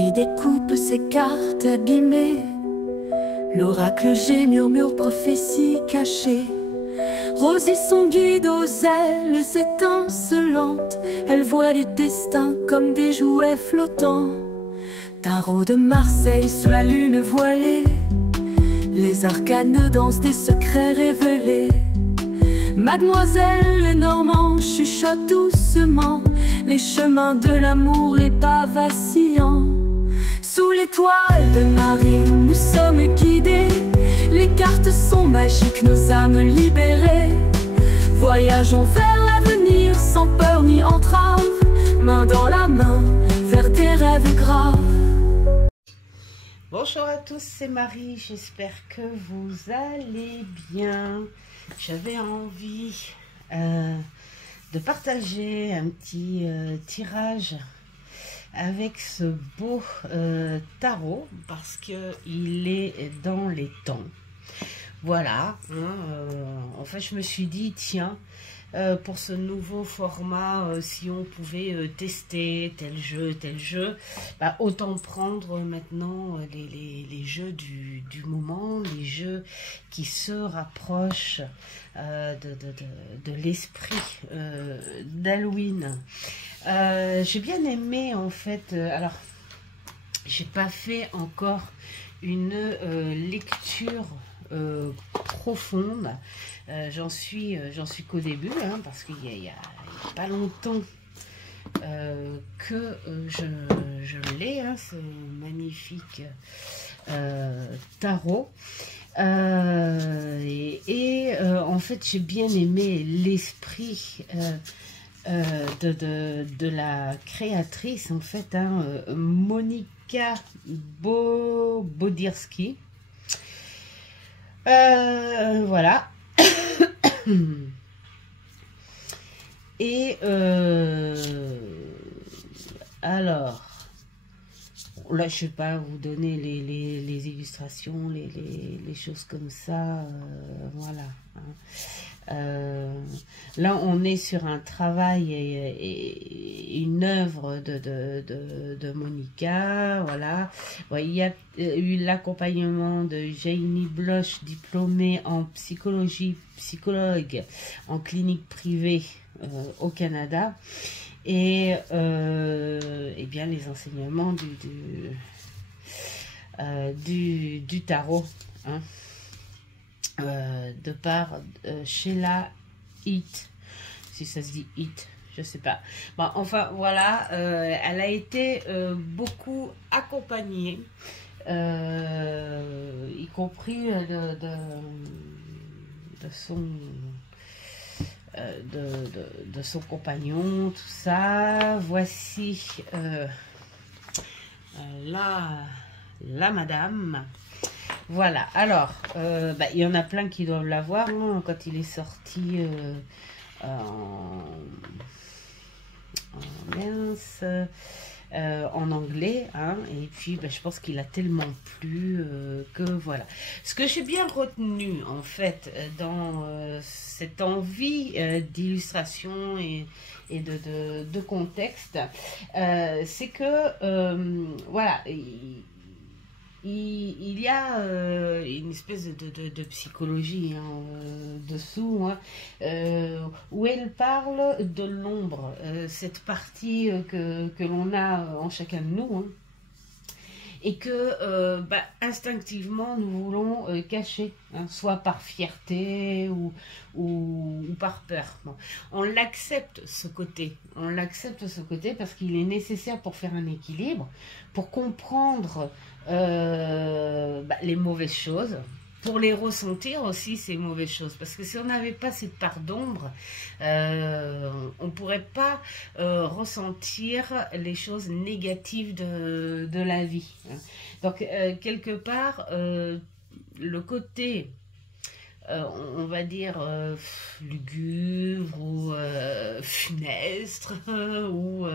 Marie découpe ses cartes abîmées. L'oracle G murmure prophétie cachée. Rosie son guide aux ailes étincelantes. Elle voit les destins comme des jouets flottants. Tarot de Marseille sous la lune voilée. Les arcanes dansent des secrets révélés. Mademoiselle Lenormand chuchote doucement les chemins de l'amour, les pas vacillants. Sous l'étoile de Marie, nous sommes guidés. Les cartes sont magiques, nos âmes libérées. Voyageons vers l'avenir sans peur ni entrave, main dans la main vers des rêves graves. Bonjour à tous, c'est Marie, j'espère que vous allez bien. J'avais envie de partager un petit tirage avec ce beau tarot parce qu'il est dans les temps. Voilà, en fait je me suis dit tiens, pour ce nouveau format, si on pouvait tester tel jeu, bah, autant prendre maintenant les jeux du moment, les jeux qui se rapprochent de l'esprit d'Halloween. J'ai bien aimé en fait, alors j'ai pas fait encore une lecture profonde, j'en suis qu'au début, hein, parce qu'il y a pas longtemps que je l'ai, hein, ce magnifique tarot. En fait j'ai bien aimé l'esprit de la créatrice en fait, hein, Monika Bodirski. Voilà. Et alors là je vais pas vous donner les illustrations, les choses comme ça, voilà, hein. Là on est sur un travail et une œuvre de Monika, voilà. Ouais, il y a eu l'accompagnement de Janie Bloch, diplômée en psychologie, psychologue en clinique privée au Canada, et bien les enseignements du tarot, hein, de par Sheila Hit, si ça se dit Hit, je sais pas. Bon, enfin voilà, elle a été beaucoup accompagnée, y compris de son compagnon, tout ça. Voici la madame. Voilà, alors, il y en a plein qui doivent l'avoir, hein, quand il est sorti en anglais, hein, et puis je pense qu'il a tellement plu que voilà. Ce que j'ai bien retenu en fait dans cette envie d'illustration et de contexte, c'est que voilà, il y a une espèce de psychologie, hein, dessous, hein, où elle parle de l'ombre, cette partie que l'on a en chacun de nous, hein, et que instinctivement nous voulons cacher, hein, soit par fierté ou par peur. Bon. On l'accepte ce côté, parce qu'il est nécessaire pour faire un équilibre, pour comprendre les mauvaises choses, pour les ressentir aussi ces mauvaises choses, parce que si on n'avait pas cette part d'ombre, on ne pourrait pas ressentir les choses négatives de la vie, hein. Donc quelque part le côté on va dire lugubre ou funeste ou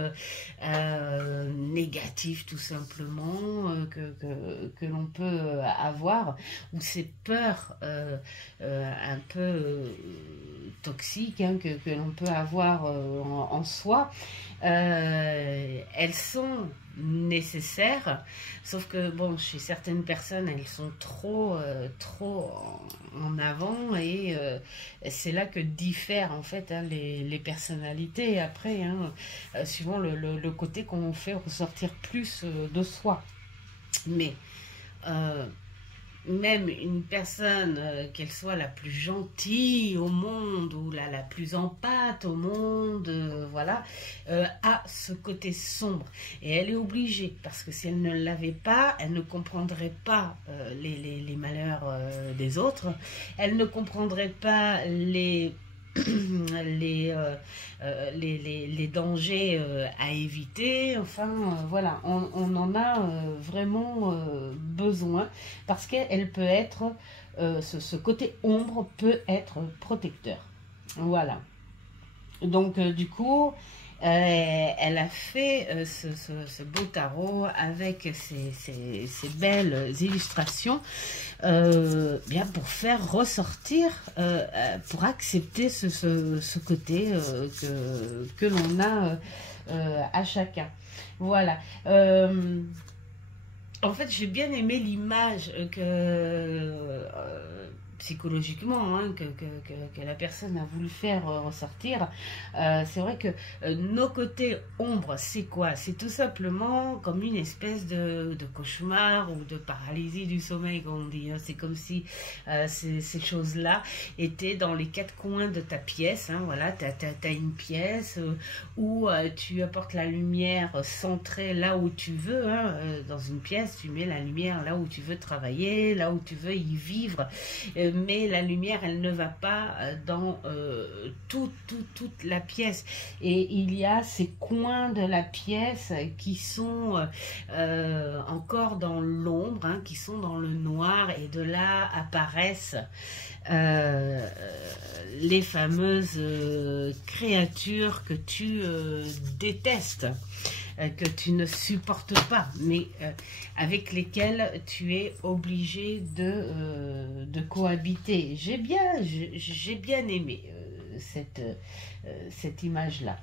négatif tout simplement, que l'on peut avoir, ou ces peurs un peu toxiques, hein, que l'on peut avoir en soi, elles sont nécessaire, sauf que bon, chez certaines personnes, elles sont trop en avant, et c'est là que diffèrent en fait hein, les personnalités après, hein, suivant le côté qu'on fait ressortir plus de soi. Mais même une personne, qu'elle soit la plus gentille au monde ou la plus en pâte au monde, voilà, a ce côté sombre. Et elle est obligée, parce que si elle ne l'avait pas, elle ne comprendrait pas les malheurs des autres, elle ne comprendrait pas les dangers à éviter, enfin voilà, on en a vraiment besoin, parce qu'elle peut être, ce côté ombre peut être protecteur, voilà. Donc du coup, elle a fait ce beau tarot avec ces belles illustrations, bien pour faire ressortir, pour accepter ce côté que l'on a à chacun. Voilà. En fait, j'ai bien aimé l'image psychologiquement hein, que la personne a voulu faire ressortir. C'est vrai que nos côtés ombres, c'est quoi? C'est tout simplement comme une espèce de cauchemar ou de paralysie du sommeil, comme on dit. Hein. C'est comme si ces choses-là étaient dans les quatre coins de ta pièce. Hein. Voilà, t'as une pièce où tu apportes la lumière centrée là où tu veux. Hein. Dans une pièce, tu mets la lumière là où tu veux travailler, là où tu veux y vivre. Mais la lumière, elle ne va pas dans toute la pièce. Et il y a ces coins de la pièce qui sont encore dans l'ombre, hein, qui sont dans le noir, et de là apparaissent les fameuses créatures que tu détestes, que tu ne supportes pas, mais avec lesquelles tu es obligé de cohabiter. J'ai bien aimé cette image-là.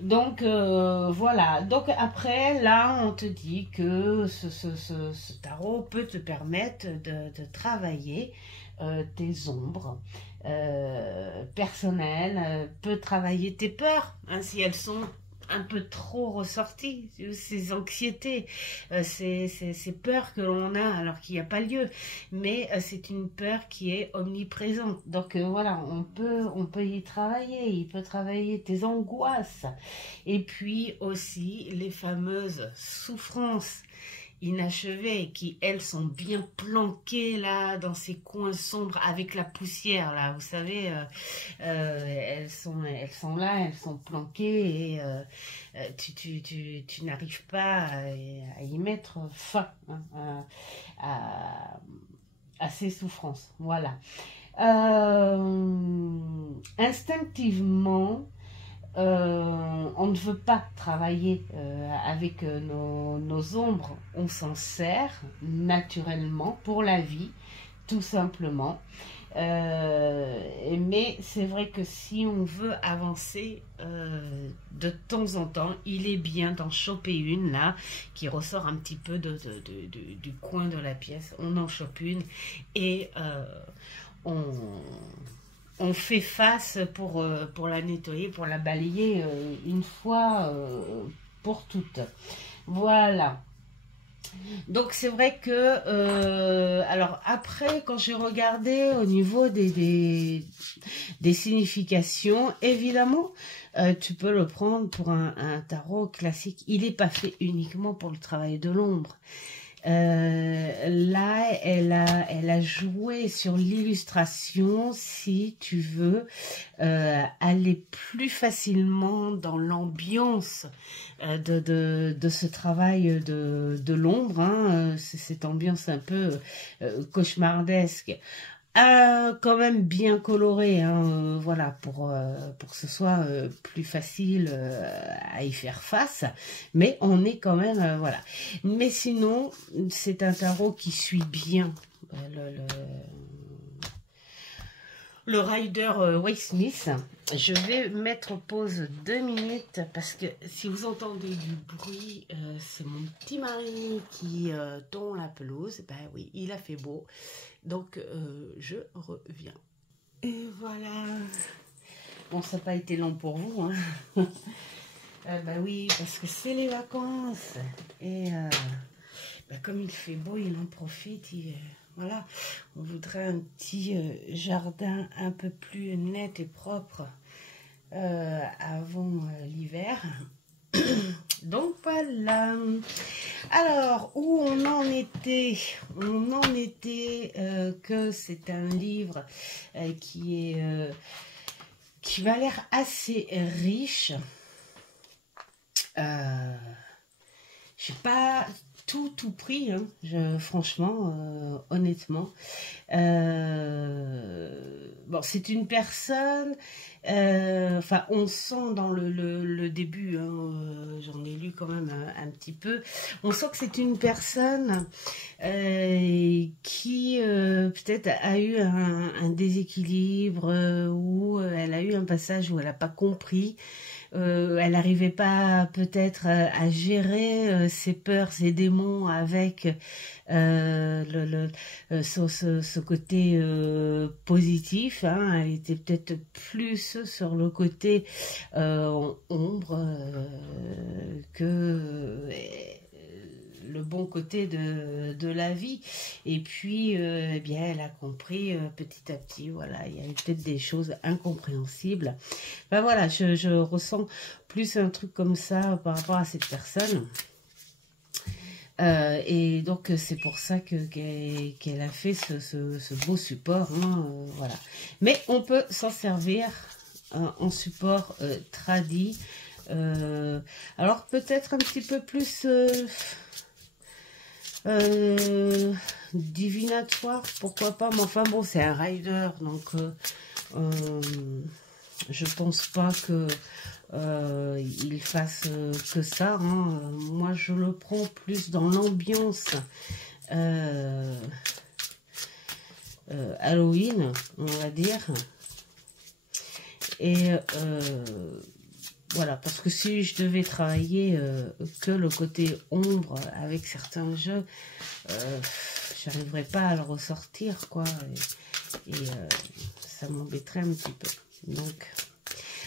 Donc voilà, donc après là on te dit que ce tarot peut te permettre de travailler tes ombres personnelles, peut travailler tes peurs, hein, si elles sont un peu trop ressorties, ces anxiétés, ces peurs que l'on a alors qu'il n'y a pas lieu, mais c'est une peur qui est omniprésente. Donc voilà, on peut y travailler, il peut travailler tes angoisses, et puis aussi les fameuses souffrances inachevées qui, elles, sont bien planquées là dans ces coins sombres avec la poussière là, vous savez, elles sont là, elles sont planquées, et tu n'arrives pas à y mettre fin, hein, à ces souffrances. Voilà. Instinctivement, on ne veut pas travailler avec nos ombres, on s'en sert naturellement pour la vie, tout simplement. Mais c'est vrai que si on veut avancer de temps en temps, il est bien d'en choper une là, qui ressort un petit peu du coin de la pièce. On en chope une, et on fait face pour la nettoyer, pour la balayer une fois pour toutes. Voilà. Donc c'est vrai que, alors après, quand j'ai regardé au niveau des significations, évidemment, tu peux le prendre pour un tarot classique. Il n'est pas fait uniquement pour le travail de l'ombre. Là, elle a joué sur l'illustration, si tu veux aller plus facilement dans l'ambiance de ce travail de l'ombre, hein, cette ambiance un peu cauchemardesque. Quand même bien coloré, hein, voilà, pour que ce soit plus facile à y faire face, mais on est quand même, voilà. Mais sinon, c'est un tarot qui suit bien le rider Wade Smith. Je vais mettre pause 2 minutes parce que si vous entendez du bruit, c'est mon petit mari qui tond la pelouse. Ben oui, il a fait beau. Donc, je reviens. Et voilà. Bon, ça n'a pas été long pour vous. Hein. Ben oui, parce que c'est les vacances. Et ben comme il fait beau, il en profite. Voilà, on voudrait un petit jardin un peu plus net et propre avant l'hiver. Donc voilà. Alors, où on en était? On en était que c'est un livre qui m'a l'air assez riche. J'ai pas tout pris, hein, franchement, honnêtement. Bon, c'est une personne, enfin, on sent dans le début, hein, j'en ai lu quand même un petit peu, on sent que c'est une personne qui peut-être a eu un déséquilibre, ou elle a eu un passage où elle n'a pas compris. Elle n'arrivait pas peut-être à gérer ses peurs, ses démons avec ce côté positif. Hein. Elle était peut-être plus sur le côté ombre que le bon côté de la vie. Et puis, eh bien, elle a compris petit à petit, voilà, il y avait peut-être des choses incompréhensibles. Ben voilà, je ressens plus un truc comme ça par rapport à cette personne. Et donc, c'est pour ça qu'elle a fait ce beau support. Hein, voilà. Mais on peut s'en servir en support tradi. Alors, peut-être un petit peu plus... divinatoire, pourquoi pas, mais enfin bon, c'est un rider, donc je pense pas que il fasse que ça, hein. Moi je le prends plus dans l'ambiance Halloween, on va dire, et voilà, parce que si je devais travailler que le côté ombre avec certains jeux, j'arriverais pas à le ressortir, quoi. Et ça m'embêterait un petit peu. Donc,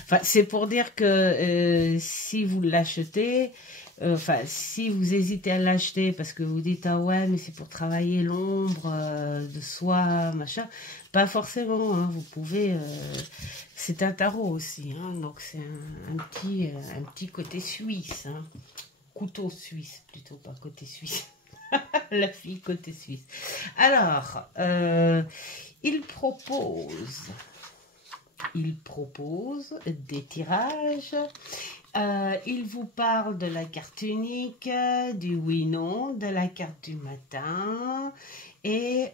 enfin, c'est pour dire que si vous l'achetez, enfin, si vous hésitez à l'acheter parce que vous dites, ah ouais, mais c'est pour travailler l'ombre de soi, machin, pas forcément, hein, vous pouvez... c'est un tarot aussi, hein, donc c'est un petit côté suisse, hein. Couteau suisse plutôt, pas côté suisse. La fille côté suisse. Alors, il propose des tirages. Il vous parle de la carte unique, du oui-non, de la carte du matin et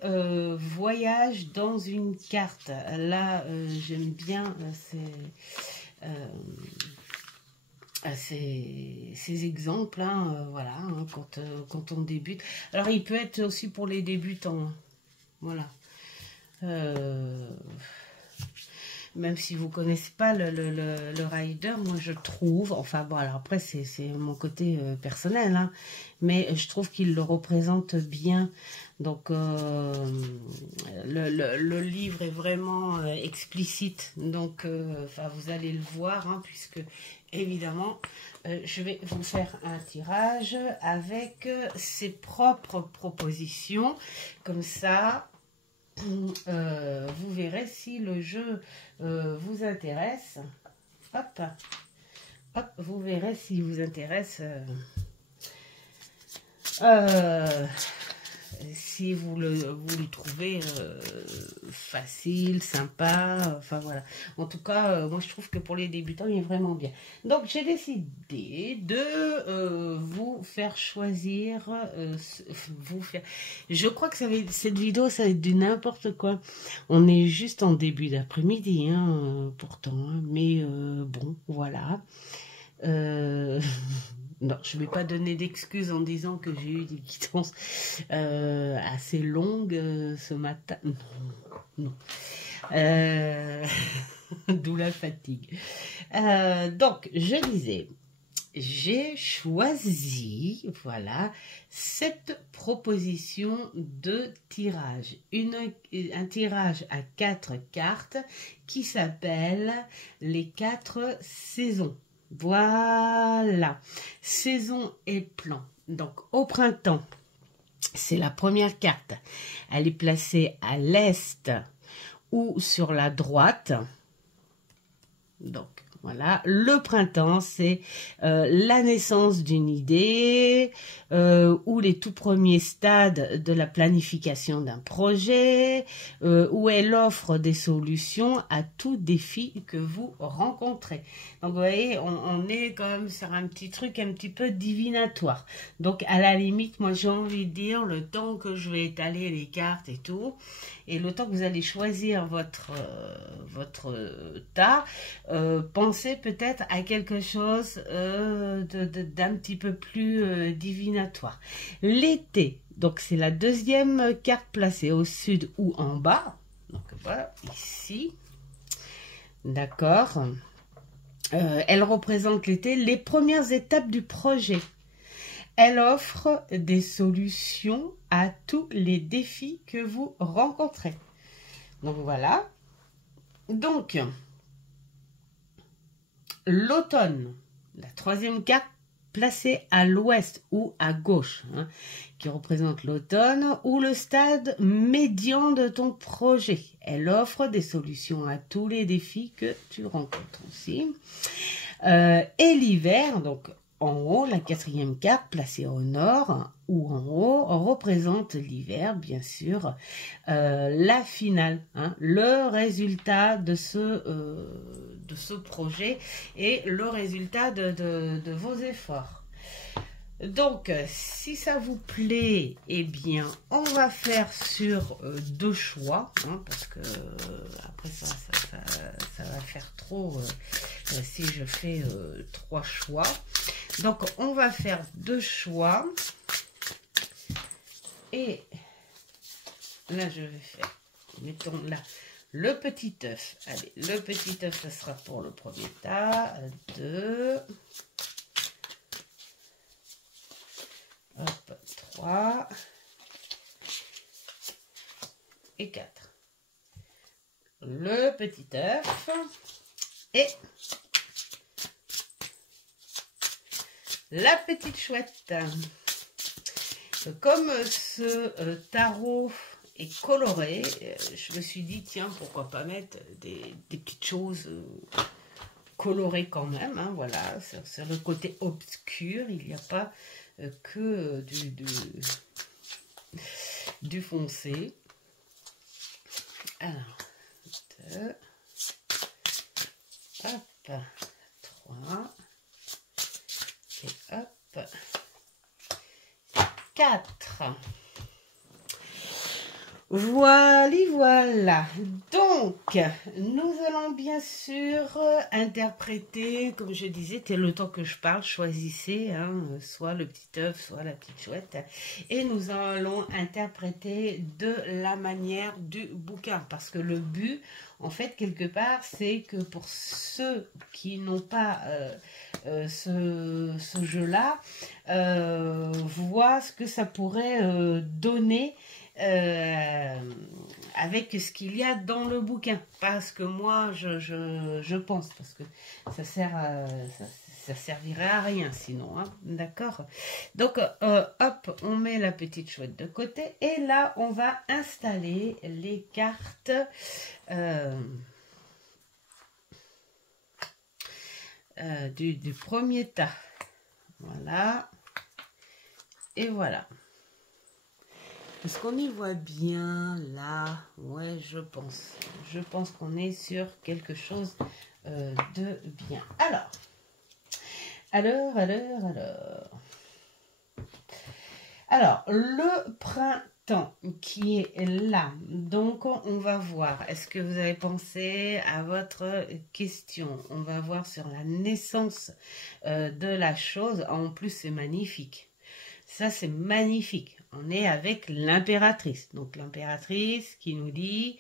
voyage dans une carte. Là, j'aime bien ces exemples, hein, voilà, hein, quand on débute. Alors, il peut être aussi pour les débutants, hein, voilà. Même si vous ne connaissez pas le rider, moi je trouve, enfin bon, alors après c'est mon côté personnel, hein, mais je trouve qu'il le représente bien. Donc le livre est vraiment explicite, donc enfin, vous allez le voir, hein, puisque évidemment je vais vous faire un tirage avec ses propres propositions, comme ça. Vous verrez si le jeu vous intéresse. Hop, hop, vous verrez s'il vous intéresse. Si vous le trouvez facile, sympa, enfin voilà. En tout cas, moi je trouve que pour les débutants, il est vraiment bien. Donc j'ai décidé de vous faire choisir, je crois que cette vidéo, ça va être du n'importe quoi. On est juste en début d'après-midi, hein, pourtant, hein, mais bon, voilà. Non, je ne vais pas donner d'excuses en disant que j'ai eu des quittances assez longues ce matin. Non, non. D'où la fatigue. Donc, je disais, j'ai choisi, voilà, cette proposition de tirage. Un tirage à 4 cartes qui s'appelle les 4 saisons. Voilà, saison et plan. Donc, au printemps, c'est la première carte. Elle est placée à l'est ou sur la droite. Donc, voilà, le printemps, c'est la naissance d'une idée ou les tout premiers stades de la planification d'un projet, où elle offre des solutions à tout défi que vous rencontrez. Donc, vous voyez, on est quand même sur un petit truc un petit peu divinatoire. Donc, à la limite, moi, j'ai envie de dire, le temps que je vais étaler les cartes et tout, et le temps que vous allez choisir votre tas, pensez peut-être à quelque chose d'un petit peu plus divinatoire. L'été, donc c'est la deuxième carte placée au sud ou en bas. Donc voilà, ici. D'accord. Elle représente l'été, les premières étapes du projet. Elle offre des solutions à tous les défis que vous rencontrez. Donc voilà. Donc, l'automne, la troisième carte placée à l'ouest ou à gauche, hein, qui représente l'automne ou le stade médian de ton projet. Elle offre des solutions à tous les défis que tu rencontres aussi. Et l'hiver, donc en haut, la quatrième carte placée au nord ou en haut représente l'hiver, bien sûr, la finale, hein, le résultat de ce projet et le résultat de vos efforts. Donc, si ça vous plaît, eh bien, on va faire sur 2 choix, hein, parce que après ça va faire trop si je fais 3 choix. Donc, on va faire 2 choix. Et là, je vais faire, mettons là, le petit œuf. Allez, le petit œuf, ce sera pour le premier tas. 2. Hop, 3. Et 4. Le petit œuf. Et la petite chouette. Comme ce tarot est coloré, je me suis dit, tiens, pourquoi pas mettre des petites choses colorées quand même. Hein, voilà, sur le côté obscur, il n'y a pas que du foncé. Alors, 2, hop, 3, et hop, 4. Voilà. Donc, nous allons bien sûr interpréter, comme je disais, le temps que je parle, choisissez, hein, soit le petit œuf, soit la petite chouette. Et nous allons interpréter de la manière du bouquin. Parce que le but, en fait, quelque part, c'est que pour ceux qui n'ont pas ce jeu-là, voient ce que ça pourrait donner avec ce qu'il y a dans le bouquin, parce que moi je pense, parce que ça servirait à rien sinon, hein, d'accord. Donc hop, on met la petite chouette de côté et là on va installer les cartes du premier tas. Voilà, et voilà. Est-ce qu'on y voit bien là? Ouais, je pense. Je pense qu'on est sur quelque chose de bien. Alors, le printemps. temps qui est là. Donc, on va voir. Est-ce que vous avez pensé à votre question? On va voir sur la naissance de la chose. En plus, c'est magnifique. Ça, c'est magnifique. On est avec l'impératrice. Donc, l'impératrice qui nous dit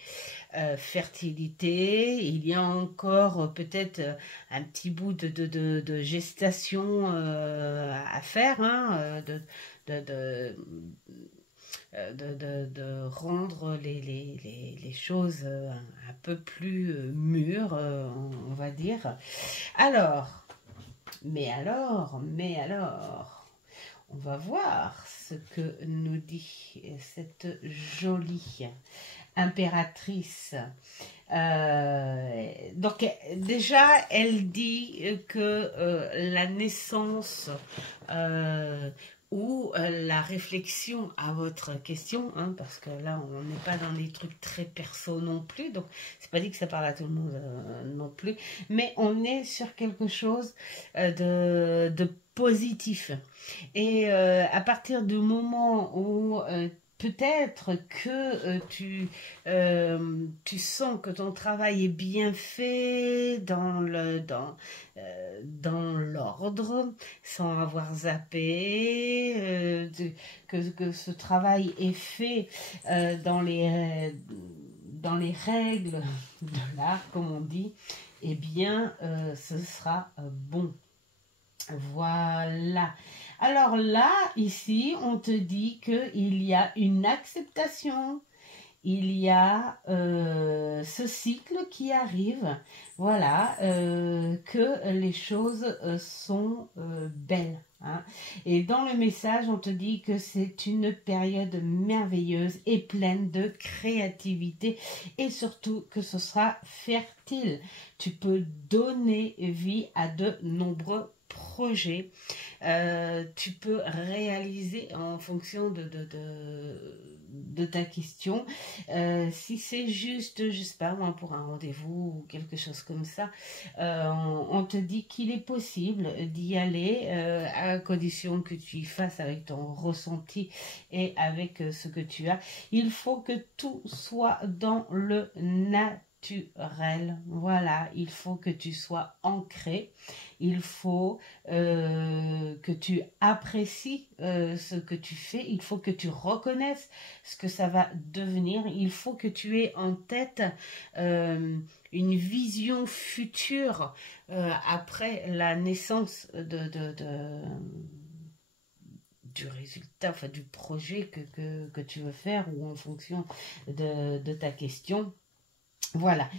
fertilité. Il y a encore peut-être un petit bout de gestation à faire, hein, de rendre les choses un peu plus mûres, on va dire. Alors, mais alors, on va voir ce que nous dit cette jolie impératrice. Donc déjà, elle dit que la naissance ou la réflexion à votre question, hein, parce que là on n'est pas dans des trucs très perso non plus, donc c'est pas dit que ça parle à tout le monde non plus, mais on est sur quelque chose de positif. Et à partir du moment où peut-être que tu sens que ton travail est bien fait dans l'ordre, sans avoir zappé, que ce travail est fait dans les règles de l'art, comme on dit, eh bien, ce sera bon. Voilà. Alors là, ici, on te dit qu'il y a une acceptation. Il y a ce cycle qui arrive. Voilà, que les choses sont belles. Hein. Et dans le message, on te dit que c'est une période merveilleuse et pleine de créativité. Et surtout que ce sera fertile. Tu peux donner vie à de nombreux projets, tu peux réaliser en fonction de ta question. Si c'est juste, je sais pas moi, pour un rendez-vous ou quelque chose comme ça, on te dit qu'il est possible d'y aller à condition que tu y fasses avec ton ressenti et avec ce que tu as. Il faut que tout soit dans le naturel. Voilà, il faut que tu sois ancré, il faut que tu apprécies ce que tu fais, il faut que tu reconnaisses ce que ça va devenir, il faut que tu aies en tête une vision future après la naissance du résultat, enfin du projet que tu veux faire ou en fonction de ta question. Voilà,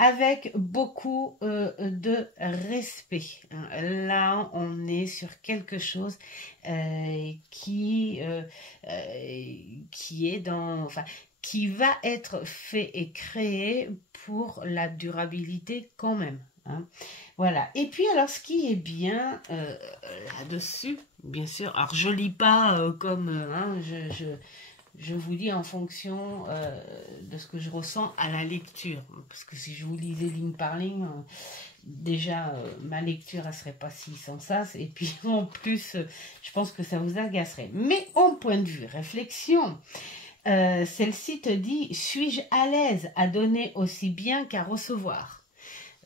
avec beaucoup de respect. Là, on est sur quelque chose qui est enfin, qui va être fait et créé pour la durabilité quand même. Hein. Voilà. Et puis, alors, ce qui est bien là-dessus, bien sûr, alors je lis pas comme je vous dis en fonction de ce que je ressens à la lecture. Parce que si je vous lisais ligne par ligne, déjà, ma lecture, elle serait pas si sans sas. Et puis, en plus, je pense que ça vous agacerait. Mais, en point de vue réflexion, celle-ci te dit, suis-je à l'aise à donner aussi bien qu'à recevoir ?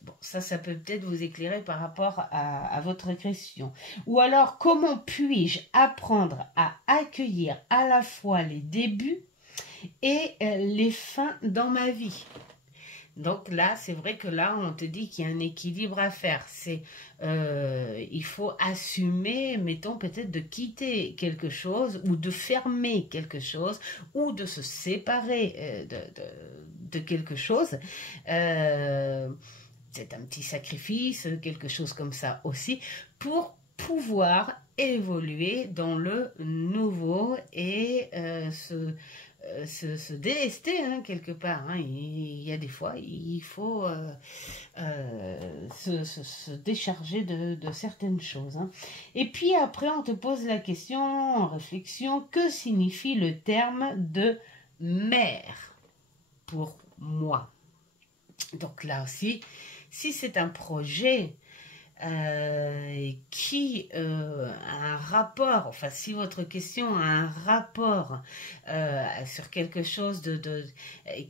Bon, ça peut peut-être vous éclairer par rapport à votre question. Ou alors, comment puis-je apprendre à accueillir à la fois les débuts et les fins dans ma vie ? Donc là, c'est vrai que là, on te dit qu'il y a un équilibre à faire. Il faut assumer, mettons, peut-être de quitter quelque chose ou de fermer quelque chose ou de se séparer de quelque chose. C'est un petit sacrifice, quelque chose comme ça aussi, pour pouvoir évoluer dans le nouveau et se délester hein, quelque part. Hein. Il y a des fois, il faut se décharger de certaines choses. Hein. Et puis après, on te pose la question en réflexion, que signifie le terme de mère pour moi? Donc là aussi, si c'est un projet qui a un rapport, enfin si votre question a un rapport sur quelque chose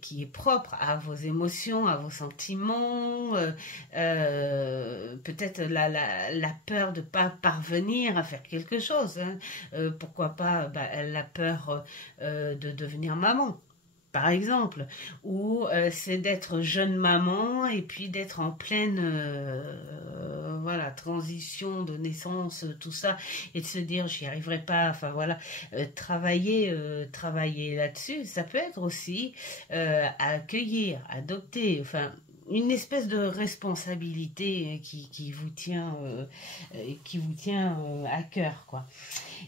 qui est propre à vos émotions, à vos sentiments, peut-être la peur de ne pas parvenir à faire quelque chose, hein. Pourquoi pas la peur de devenir maman, par exemple, ou c'est d'être jeune maman et puis d'être en pleine voilà, transition de naissance, tout ça, et de se dire j'y arriverai pas, enfin voilà, travailler là-dessus, ça peut être aussi accueillir, adopter, enfin une espèce de responsabilité qui vous tient à cœur, quoi.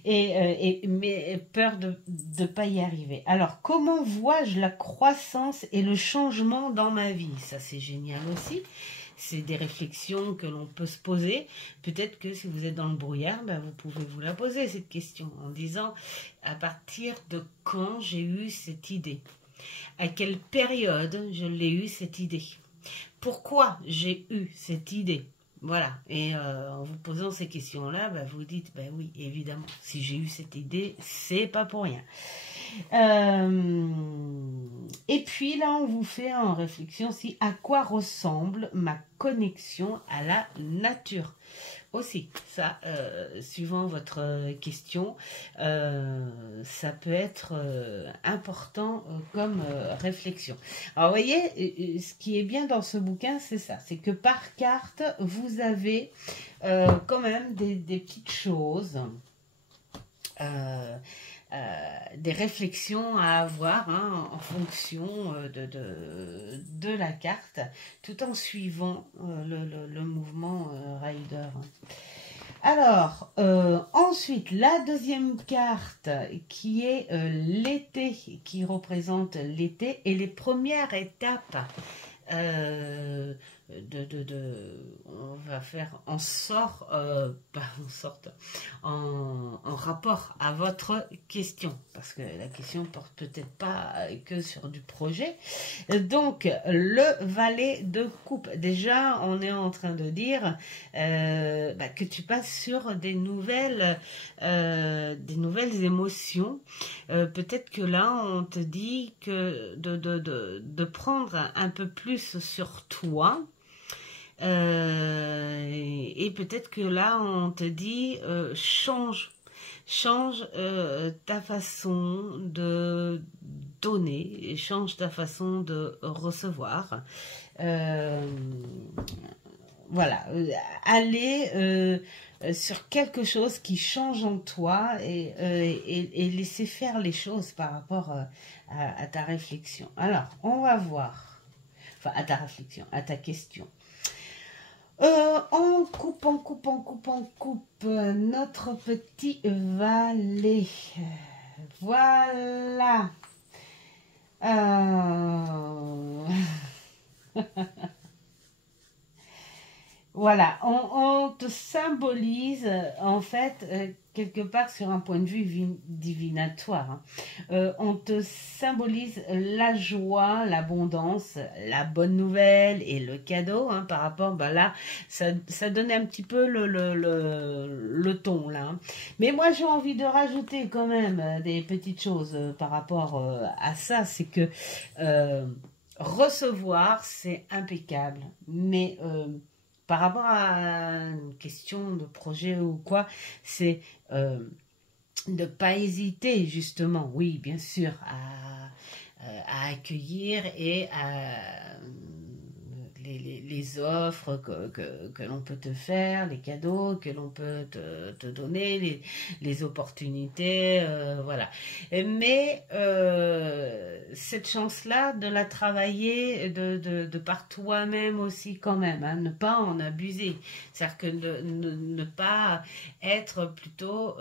Mais peur de ne pas y arriver. Alors, comment vois-je la croissance et le changement dans ma vie? Ça, c'est génial aussi. C'est des réflexions que l'on peut se poser. Peut-être que si vous êtes dans le brouillard, vous pouvez vous la poser, cette question, en disant à partir de quand j'ai eu cette idée? À quelle période je l'ai eu, cette idée? Pourquoi j'ai eu cette idée? Voilà, et en vous posant ces questions-là, vous dites, oui, évidemment, si j'ai eu cette idée, c'est pas pour rien. Et puis là, on vous fait en réflexion aussi à quoi ressemble ma connexion à la nature. Aussi, ça, suivant votre question, ça peut être important comme réflexion. Alors, vous voyez, ce qui est bien dans ce bouquin, c'est ça, c'est que par carte, vous avez quand même des petites choses, des réflexions à avoir, hein, en fonction de la carte, tout en suivant le mouvement Rider. Alors, ensuite, la deuxième carte qui est l'été, qui représente l'été et les premières étapes on va faire en rapport à votre question, parce que la question porte peut-être pas que sur du projet. Donc le valet de coupe, déjà on est en train de dire que tu passes sur des nouvelles émotions. Peut-être que là on te dit que de prendre un peu plus sur toi. Et peut-être que là on te dit change ta façon de donner, change ta façon de recevoir, voilà, aller sur quelque chose qui change en toi et laisser faire les choses par rapport à ta réflexion. Alors on va voir, enfin à ta réflexion, à ta question. On coupe notre petit valet. Voilà. Voilà, on te symbolise en fait quelque part sur un point de vue divinatoire. Hein. On te symbolise la joie, l'abondance, la bonne nouvelle et le cadeau, hein, par rapport, là, ça donnait un petit peu le ton là. Hein. Mais moi j'ai envie de rajouter quand même des petites choses par rapport à ça, c'est que recevoir c'est impeccable, mais par rapport à une question de projet ou quoi, c'est de ne pas hésiter justement, oui bien sûr, à accueillir et à les offres que l'on peut te faire, les cadeaux que l'on peut te donner, les opportunités, voilà. Mais cette chance-là, de la travailler de par toi-même aussi quand même, hein, ne pas en abuser. C'est-à-dire que ne pas être plutôt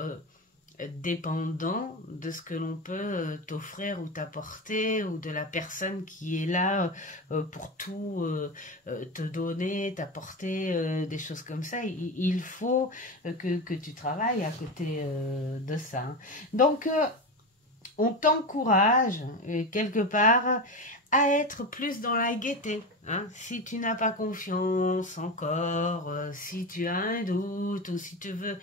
dépendant de ce que l'on peut t'offrir ou t'apporter, ou de la personne qui est là pour tout te donner, t'apporter des choses comme ça. Il faut que tu travailles à côté de ça. Hein. Donc, on t'encourage quelque part à être plus dans la gaieté. hein. Si tu n'as pas confiance encore, si tu as un doute, ou si tu veux,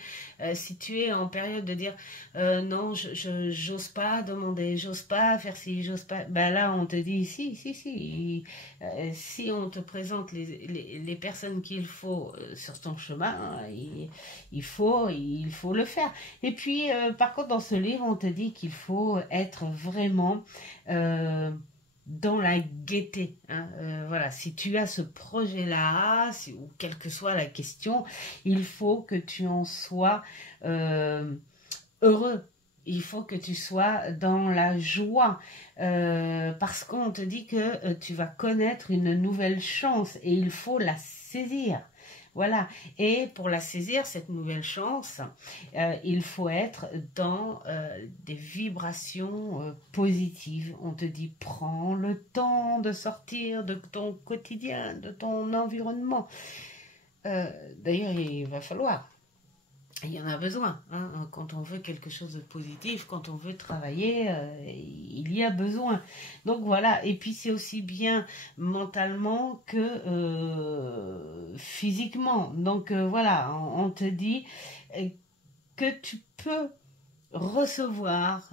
si tu es en période de dire non, j'ose pas demander, j'ose pas faire ci, j'ose pas, ben là on te dit si, si on te présente les personnes qu'il faut sur ton chemin, hein, il faut le faire. Et puis par contre dans ce livre on te dit qu'il faut être vraiment dans la gaieté, hein. Voilà, si tu as ce projet-là, ou quelle que soit la question, il faut que tu en sois heureux. Il faut que tu sois dans la joie, parce qu'on te dit que tu vas connaître une nouvelle chance et il faut la saisir. Voilà, et pour la saisir, cette nouvelle chance, il faut être dans des vibrations positives. On te dit, prends le temps de sortir de ton quotidien, de ton environnement. D'ailleurs, il va falloir. Il y en a besoin, hein. Quand on veut quelque chose de positif, quand on veut travailler, il y a besoin. Donc voilà, et puis c'est aussi bien mentalement que physiquement. Donc voilà, on te dit que tu peux recevoir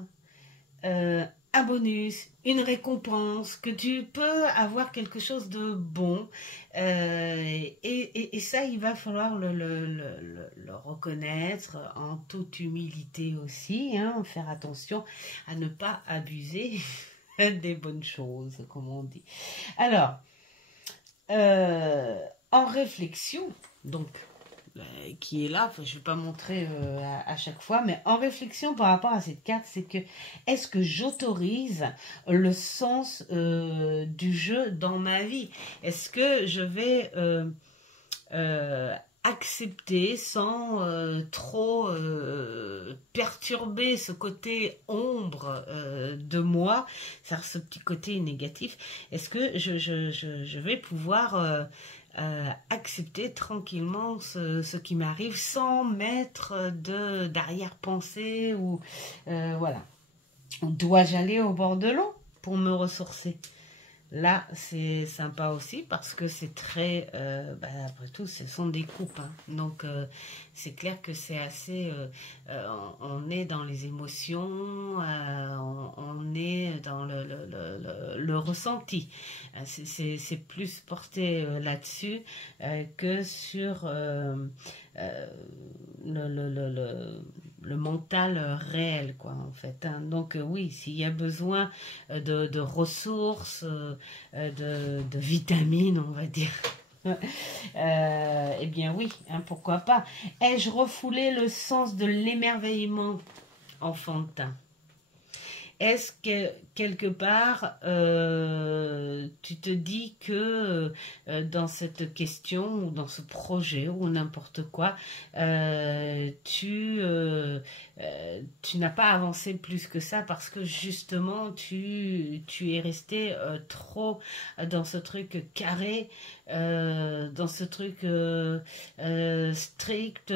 un bonus, une récompense, que tu peux avoir quelque chose de bon. Et ça, il va falloir le reconnaître en toute humilité aussi, hein, faire attention à ne pas abuser des bonnes choses, comme on dit. Alors, en réflexion, donc, qui est là, enfin, je ne vais pas montrer à chaque fois, mais en réflexion par rapport à cette carte, c'est que est-ce que j'autorise le sens du jeu dans ma vie? Est-ce que je vais accepter sans trop perturber ce côté ombre de moi, c'est-à-dire ce petit côté négatif? Est-ce que je vais pouvoir accepter tranquillement ce qui m'arrive sans mettre d'arrière-pensée ou voilà. Dois-je aller au bord de l'eau pour me ressourcer? Là, c'est sympa aussi parce que c'est très, après tout, ce sont des coupes, hein. Donc, c'est clair que c'est assez, on est dans les émotions, on est dans le ressenti. C'est plus porté là-dessus que sur le mental réel, quoi, en fait, hein. Donc, oui, s'il y a besoin de ressources, de vitamines, on va dire. Eh bien oui, hein, pourquoi pas. Ai-je refoulé le sens de l'émerveillement enfantin? Est-ce que quelque part tu te dis que dans cette question ou dans ce projet ou n'importe quoi, tu n'as pas avancé plus que ça parce que justement tu es resté trop dans ce truc carré, dans ce truc strict,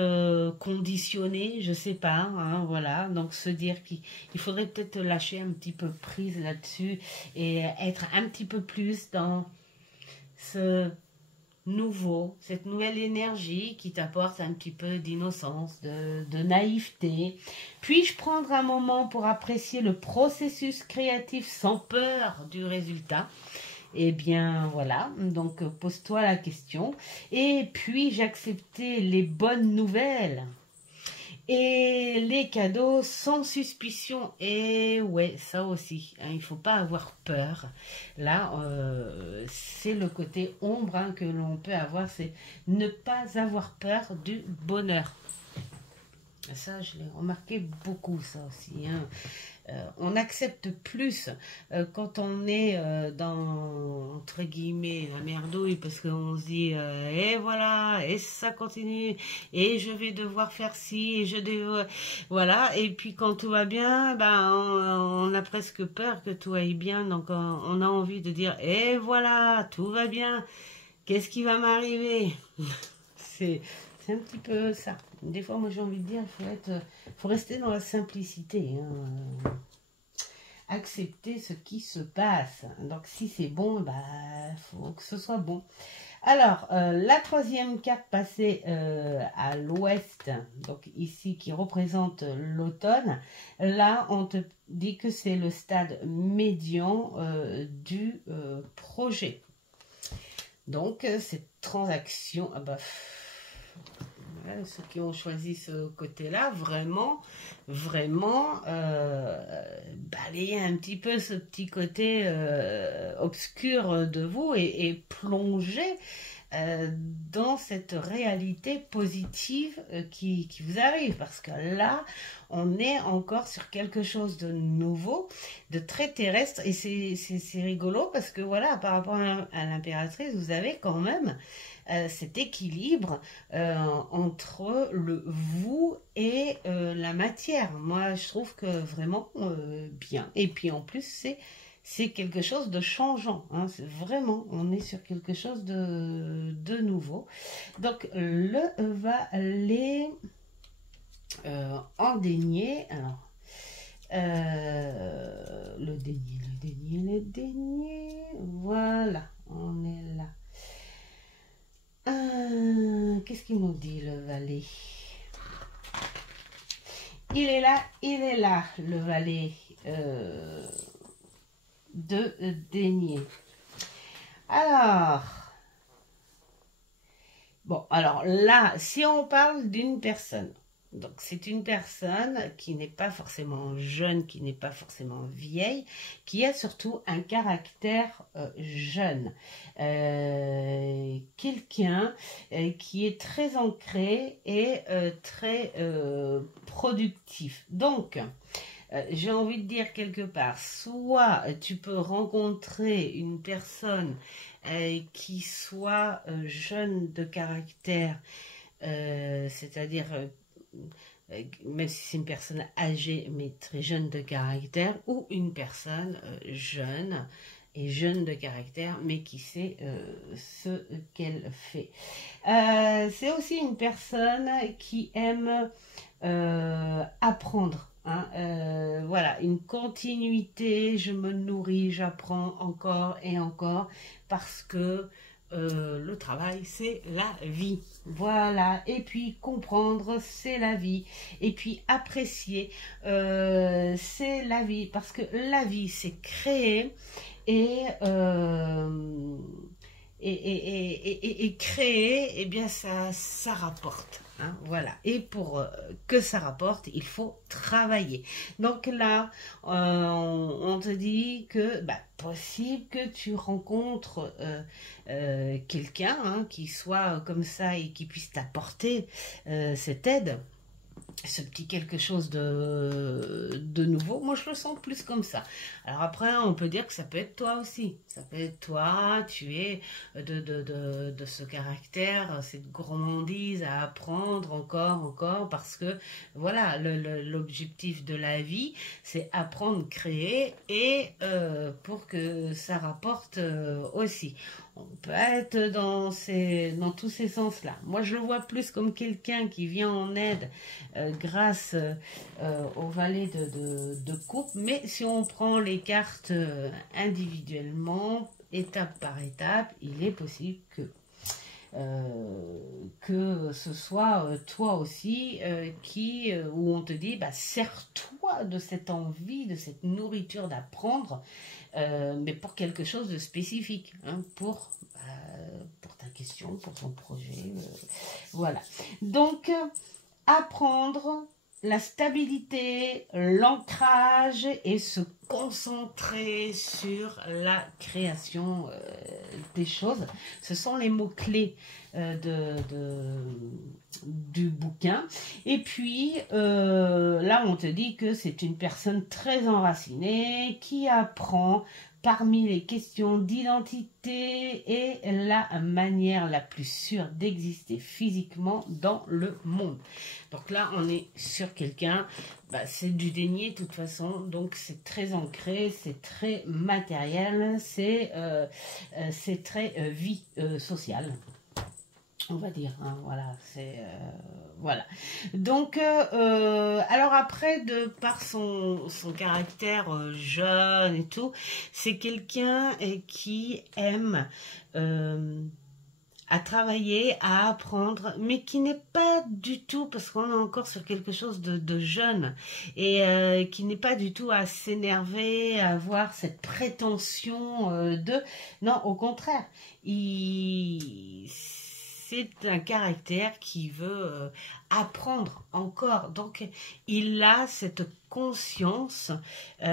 conditionné, je sais pas, hein, voilà. Donc se dire qu'il faudrait peut-être lâcher un petit peu prise là-dessus et être un petit peu plus dans cette nouvelle énergie qui t'apporte un petit peu d'innocence, de naïveté. Puis-je prendre un moment pour apprécier le processus créatif sans peur du résultat? Eh bien voilà, donc pose-toi la question. Et puis-je accepter les bonnes nouvelles et les cadeaux sans suspicion? Et ouais, ça aussi, hein, il ne faut pas avoir peur. Là, c'est le côté ombre, hein, que l'on peut avoir, c'est ne pas avoir peur du bonheur. Ça, je l'ai remarqué beaucoup, ça aussi, hein. On accepte plus quand on est dans, entre guillemets, la merdouille, parce qu'on se dit, et voilà, et ça continue, et je vais devoir faire ci, et voilà, et puis quand tout va bien, ben, on a presque peur que tout aille bien, donc on a envie de dire, et voilà, tout va bien, qu'est-ce qui va m'arriver? C'est un petit peu ça. Des fois, moi, j'ai envie de dire, faut rester dans la simplicité, hein. accepter ce qui se passe. Donc si c'est bon, bah faut que ce soit bon. Alors, la troisième carte passée à l'ouest, donc ici qui représente l'automne, là on te dit que c'est le stade médian du projet. Donc cette transaction, ah bah, ceux qui ont choisi ce côté-là, vraiment, balayer un petit peu ce petit côté obscur de vous et plonger dans cette réalité positive qui vous arrive. Parce que là, on est encore sur quelque chose de nouveau, de très terrestre. Et c'est rigolo parce que voilà, par rapport à l'impératrice, vous avez quand même cet équilibre entre le vous et la matière. Moi, je trouve que vraiment bien. Et puis en plus, c'est quelque chose de changeant. Hein. Vraiment, on est sur quelque chose de nouveau. Donc, le valet en denier. Alors, le denier. Voilà, on est là. Qu'est-ce qu'il nous dit, le valet? Il est là, le valet de denier. Alors, bon, alors là, si on parle d'une personne, donc c'est une personne qui n'est pas forcément jeune, qui n'est pas forcément vieille, qui a surtout un caractère jeune. Quelqu'un qui est très ancré et très productif. Donc, j'ai envie de dire quelque part, soit tu peux rencontrer une personne qui soit jeune de caractère, c'est-à-dire même si c'est une personne âgée mais très jeune de caractère, ou une personne jeune et jeune de caractère mais qui sait ce qu'elle fait. C'est aussi une personne qui aime apprendre. Hein, voilà, une continuité, je me nourris, j'apprends encore et encore parce que le travail, c'est la vie. Voilà, et puis comprendre, c'est la vie. Et puis apprécier, c'est la vie. Parce que la vie, c'est créer et créer, eh bien, ça rapporte. Hein, voilà. Et pour que ça rapporte, il faut travailler. Donc là, on te dit que possible que tu rencontres quelqu'un hein, qui soit comme ça et qui puisse t'apporter cette aide. Ce petit quelque chose de nouveau, moi je le sens plus comme ça. Alors après, on peut dire que ça peut être toi aussi. Ça peut être toi, tu es de ce caractère, cette gourmandise à apprendre encore, parce que voilà, l'objectif de la vie, c'est apprendre, créer, et pour que ça rapporte aussi. On peut être dans tous ces sens-là. Moi, je le vois plus comme quelqu'un qui vient en aide grâce au valet de coupe. Mais si on prend les cartes individuellement, étape par étape, il est possible que ce soit toi aussi où on te dit sers-toi de cette envie, de cette nourriture d'apprendre, mais pour quelque chose de spécifique, hein, pour ta question, pour ton projet, voilà. Donc apprendre la stabilité, l'ancrage et se concentrer sur la création des choses. Ce sont les mots-clés du bouquin. Et puis, là, on te dit que c'est une personne très enracinée qui apprend parmi les questions d'identité et la manière la plus sûre d'exister physiquement dans le monde. Donc là, on est sur quelqu'un, c'est du dénier de toute façon, donc c'est très ancré, c'est très matériel, c'est très vie sociale. on va dire, hein, voilà, c'est voilà. Donc, alors après, de par son caractère jeune et tout, c'est quelqu'un qui aime à travailler, à apprendre, mais qui n'est pas du tout, parce qu'on est encore sur quelque chose de jeune, et qui n'est pas du tout à s'énerver, à avoir cette prétention de... Non, au contraire, c'est un caractère qui veut apprendre encore. Donc, il a cette conscience enfin,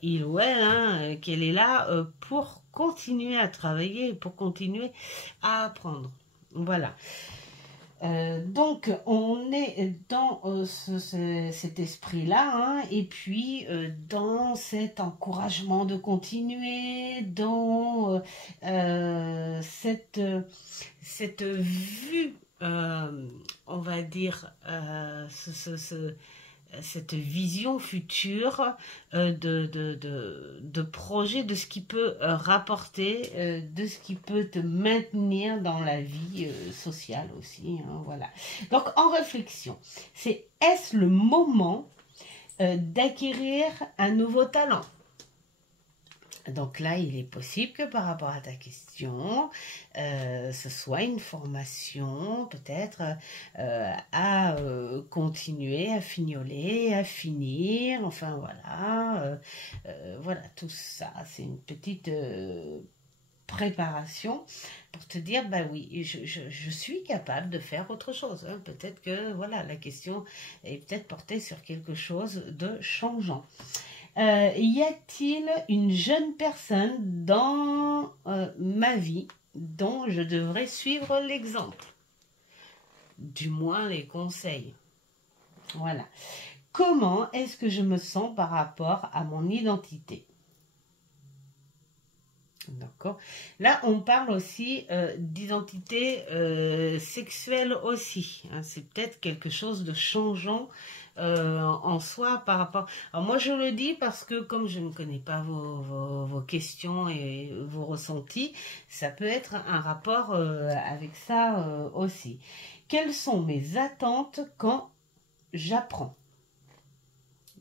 il ou elle, hein, qu'elle est là pour continuer à travailler, pour continuer à apprendre. Voilà. Donc, on est dans cet esprit-là, hein, et puis dans cet encouragement de continuer, dans cette vue, on va dire, cette vision future de projet, de ce qui peut rapporter, de ce qui peut te maintenir dans la vie sociale aussi, hein, voilà. Donc en réflexion, est-ce le moment d'acquérir un nouveau talent? Donc là, il est possible que par rapport à ta question, ce soit une formation peut-être à continuer, à fignoler, à finir, enfin voilà, voilà, tout ça, c'est une petite préparation pour te dire, bah oui, je suis capable de faire autre chose, hein. Peut-être que, voilà, la question est peut-être portée sur quelque chose de changeant. Y a-t-il une jeune personne dans ma vie dont je devrais suivre l'exemple? Du moins les conseils. Voilà. Comment est-ce que je me sens par rapport à mon identité? D'accord. Là, on parle aussi d'identité sexuelle aussi, hein. C'est peut-être quelque chose de changeant en soi par rapport... Alors moi, je le dis parce que comme je ne connais pas vos questions et vos ressentis, ça peut être un rapport avec ça aussi. Quelles sont mes attentes quand j'apprends?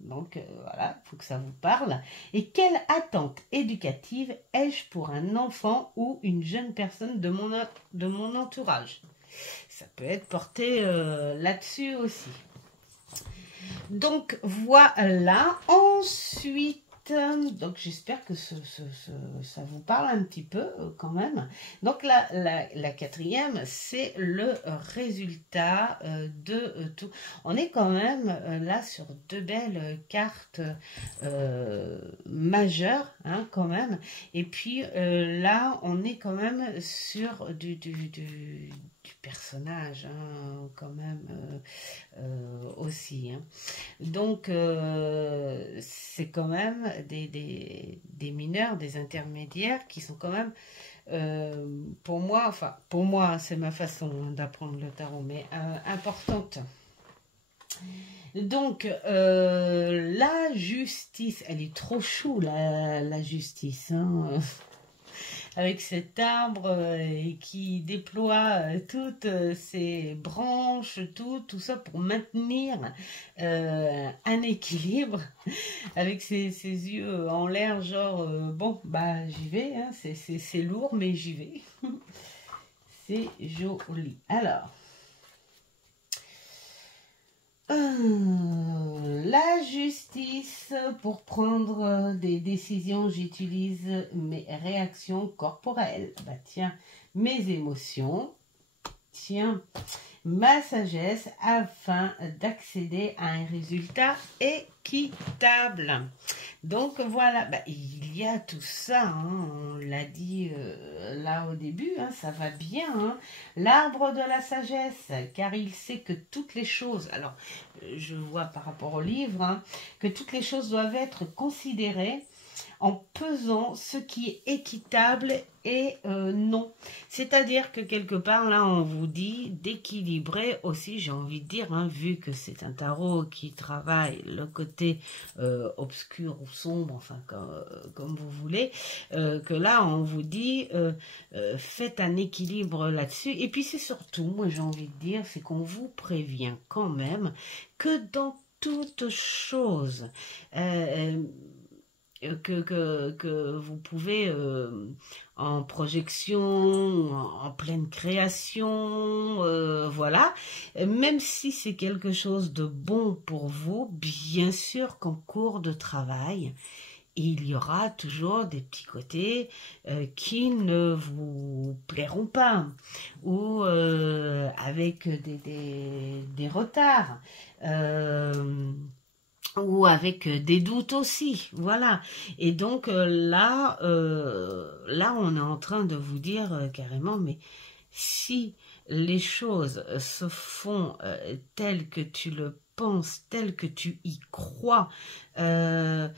Donc voilà, il faut que ça vous parle. Et quelle attente éducative ai-je pour un enfant ou une jeune personne de mon entourage? Ça peut être porté là-dessus aussi. Donc voilà, ensuite, donc j'espère que ça vous parle un petit peu quand même. Donc la quatrième, c'est le résultat de tout. On est quand même là sur deux belles cartes majeures, hein, quand même. Et puis là, on est quand même sur du personnage, hein, quand même aussi, hein. Donc c'est quand même des mineurs, des intermédiaires qui sont quand même pour moi c'est ma façon d'apprendre le tarot, mais importante. Donc la justice, elle est trop chou, la justice, hein. Avec cet arbre qui déploie toutes ses branches, tout ça pour maintenir un équilibre, avec ses yeux en l'air, genre bon, bah j'y vais, hein, c'est lourd, mais j'y vais. C'est joli. Alors, la justice, pour prendre des décisions, j'utilise mes réactions corporelles. Bah tiens, mes émotions, tiens, ma sagesse, afin d'accéder à un résultat équitable. Donc voilà, bah, il y a tout ça, hein, on l'a dit là au début, hein, ça va bien, hein. L'arbre de la sagesse, car il sait que toutes les choses, alors je vois par rapport au livre, hein, que toutes les choses doivent être considérées en pesant ce qui est équitable et non. C'est-à-dire que quelque part, là, on vous dit d'équilibrer aussi, j'ai envie de dire, hein, vu que c'est un tarot qui travaille le côté obscur ou sombre, enfin, comme vous voulez, que là, on vous dit, faites un équilibre là-dessus. Et puis, c'est surtout, moi, j'ai envie de dire, c'est qu'on vous prévient quand même que dans toute chose que vous pouvez en projection, en pleine création, voilà, même si c'est quelque chose de bon pour vous, bien sûr qu'en cours de travail, il y aura toujours des petits côtés qui ne vous plairont pas, ou avec des retards, ou avec des doutes aussi, voilà. Et donc là, on est en train de vous dire carrément, mais si les choses se font telles que tu le penses, telles que tu y crois, que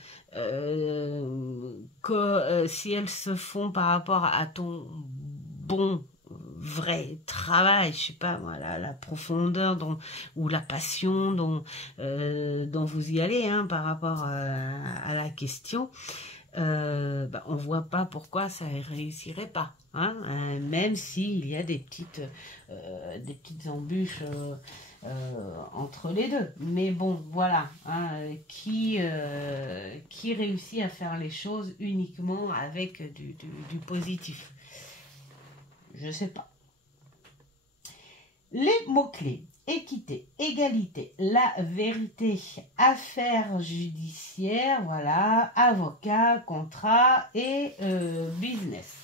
si elles se font par rapport à ton bon vrai travail, je sais pas moi, la profondeur ou la passion dont vous y allez, hein, par rapport à la question, on voit pas pourquoi ça réussirait pas, hein, même s'il y a des petites embûches entre les deux. Mais bon, voilà, hein, qui réussit à faire les choses uniquement avec du positif? Je sais pas. Les mots-clés: équité, égalité, la vérité, affaires judiciaires, voilà, avocat, contrat et business.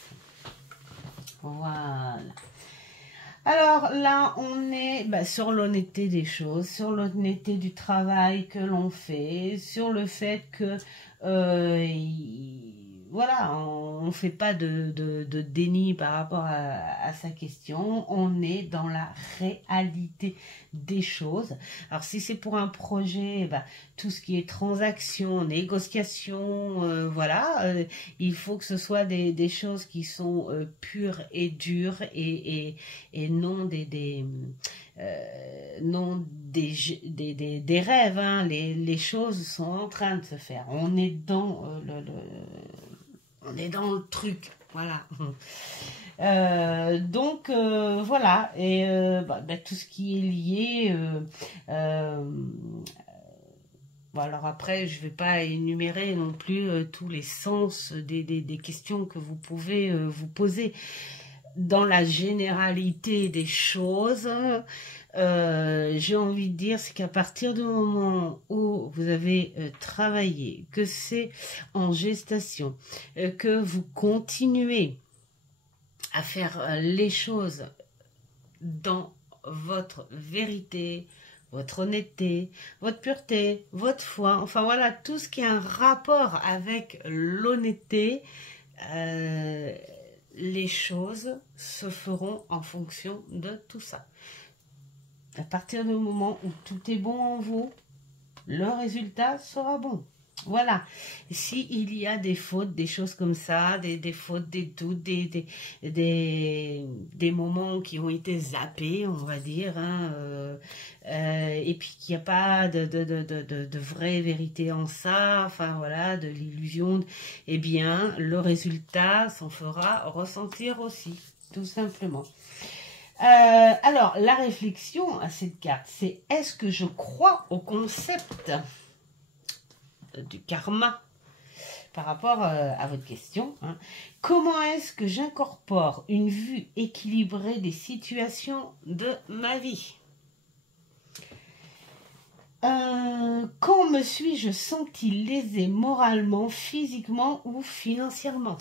Voilà. Alors là, on est sur l'honnêteté des choses, sur l'honnêteté du travail que l'on fait, sur le fait que voilà, on ne fait pas de déni par rapport à sa question, on est dans la réalité des choses. Alors si c'est pour un projet, tout ce qui est transaction, négociation, voilà, il faut que ce soit des choses qui sont pures et dures et non des rêves, hein. Les choses sont en train de se faire. On est dans on est dans le truc, voilà. Donc voilà, et tout ce qui est lié. Bon, alors après, je ne vais pas énumérer non plus tous les sens des questions que vous pouvez vous poser. Dans la généralité des choses, j'ai envie de dire, c'est qu'à partir du moment où vous avez travaillé, que c'est en gestation, que vous continuez à faire les choses dans votre vérité, votre honnêteté, votre pureté, votre foi, enfin voilà, tout ce qui a un rapport avec l'honnêteté, les choses se feront en fonction de tout ça. À partir du moment où tout est bon en vous, le résultat sera bon. Voilà. S'il y a des fautes, des choses comme ça, des fautes, des doutes, des moments qui ont été zappés, on va dire, hein, et puis qu'il n'y a pas de vraie vérité en ça, enfin voilà, de l'illusion, eh bien, le résultat s'en fera ressentir aussi, tout simplement. Alors, la réflexion à cette carte, c'est: est-ce que je crois au concept du karma par rapport à votre question, hein? Comment est-ce que j'incorpore une vue équilibrée des situations de ma vie? Quand me suis-je senti lésée moralement, physiquement ou financièrement?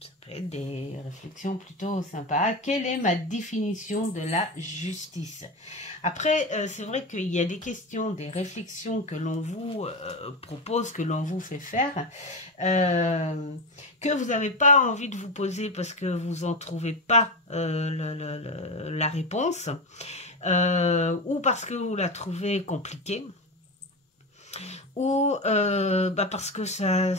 Ça peut être des réflexions plutôt sympas. Quelle est ma définition de la justice? Après, c'est vrai qu'il y a des questions, des réflexions que l'on vous propose, que l'on vous fait faire, que vous n'avez pas envie de vous poser parce que vous n'en trouvez pas la réponse, ou parce que vous la trouvez compliquée. ou parce que ça,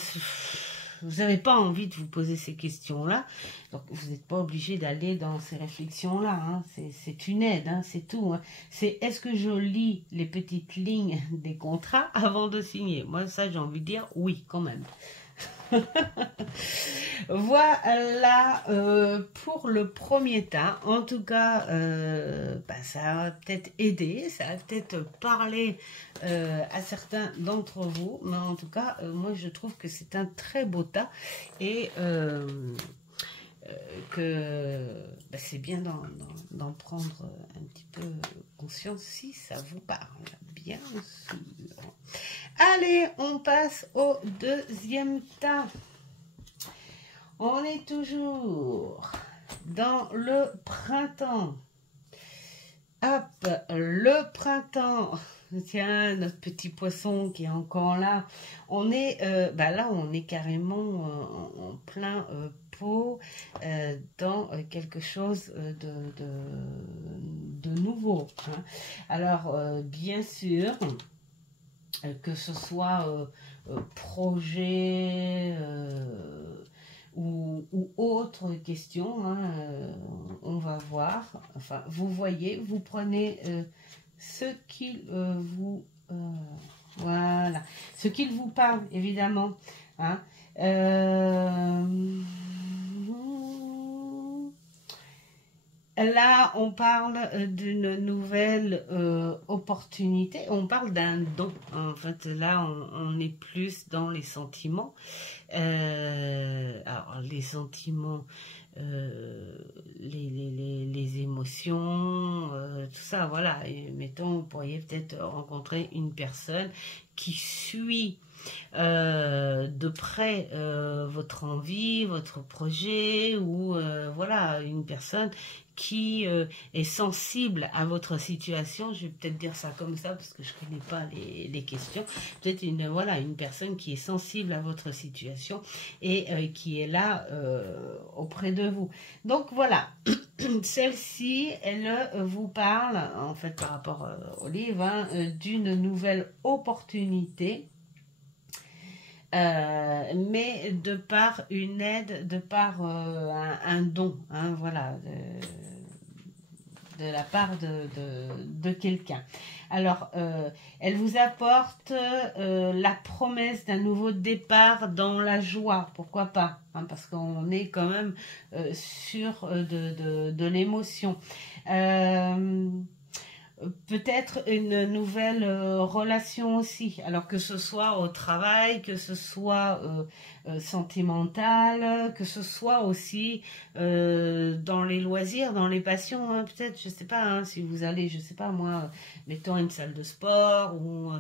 vous n'avez pas envie de vous poser ces questions-là, donc vous n'êtes pas obligé d'aller dans ces réflexions-là, hein. C'est une aide, hein, c'est tout, hein. C'est est-ce que je lis les petites lignes des contrats avant de signer? Moi, ça, j'ai envie de dire oui, quand même. Voilà pour le premier tas. En tout cas, ça va peut-être aider, ça va peut-être parler à certains d'entre vous, mais en tout cas, moi je trouve que c'est un très beau tas et que c'est bien d'en prendre un petit peu conscience si ça vous parle, bien sûr. Allez, on passe au deuxième tas. On est toujours dans le printemps. Hop, le printemps. Tiens, notre petit poisson qui est encore là. On est, là, on est carrément en plein pot dans quelque chose de nouveau, hein. Alors, bien sûr, que ce soit projet ou autre question, hein, on va voir. Enfin, vous voyez, vous prenez ce qu'il vous voilà, ce qu'il vous parle, évidemment, hein. Là, on parle d'une nouvelle opportunité, on parle d'un don. En fait, là, on est plus dans les sentiments. Alors, les sentiments, les émotions, tout ça, voilà. Et, mettons, vous pourriez peut-être rencontrer une personne qui suit de près votre envie, votre projet, ou voilà, une personne qui est sensible à votre situation. Je vais peut-être dire ça comme ça parce que je ne connais pas les questions. Peut-être une personne qui est sensible à votre situation et qui est là auprès de vous. Donc voilà, celle-ci, elle vous parle, en fait par rapport au livre, hein, d'une nouvelle opportunité. Mais de par une aide, de par un don, hein, voilà, de la part de quelqu'un. Alors, elle vous apporte la promesse d'un nouveau départ dans la joie, pourquoi pas, hein, parce qu'on est quand même sur de l'émotion. Peut-être une nouvelle relation aussi, alors que ce soit au travail, que ce soit sentimental, que ce soit aussi dans les loisirs, dans les passions, hein, peut-être, je sais pas, hein, si vous allez, je sais pas moi, mettons une salle de sport ou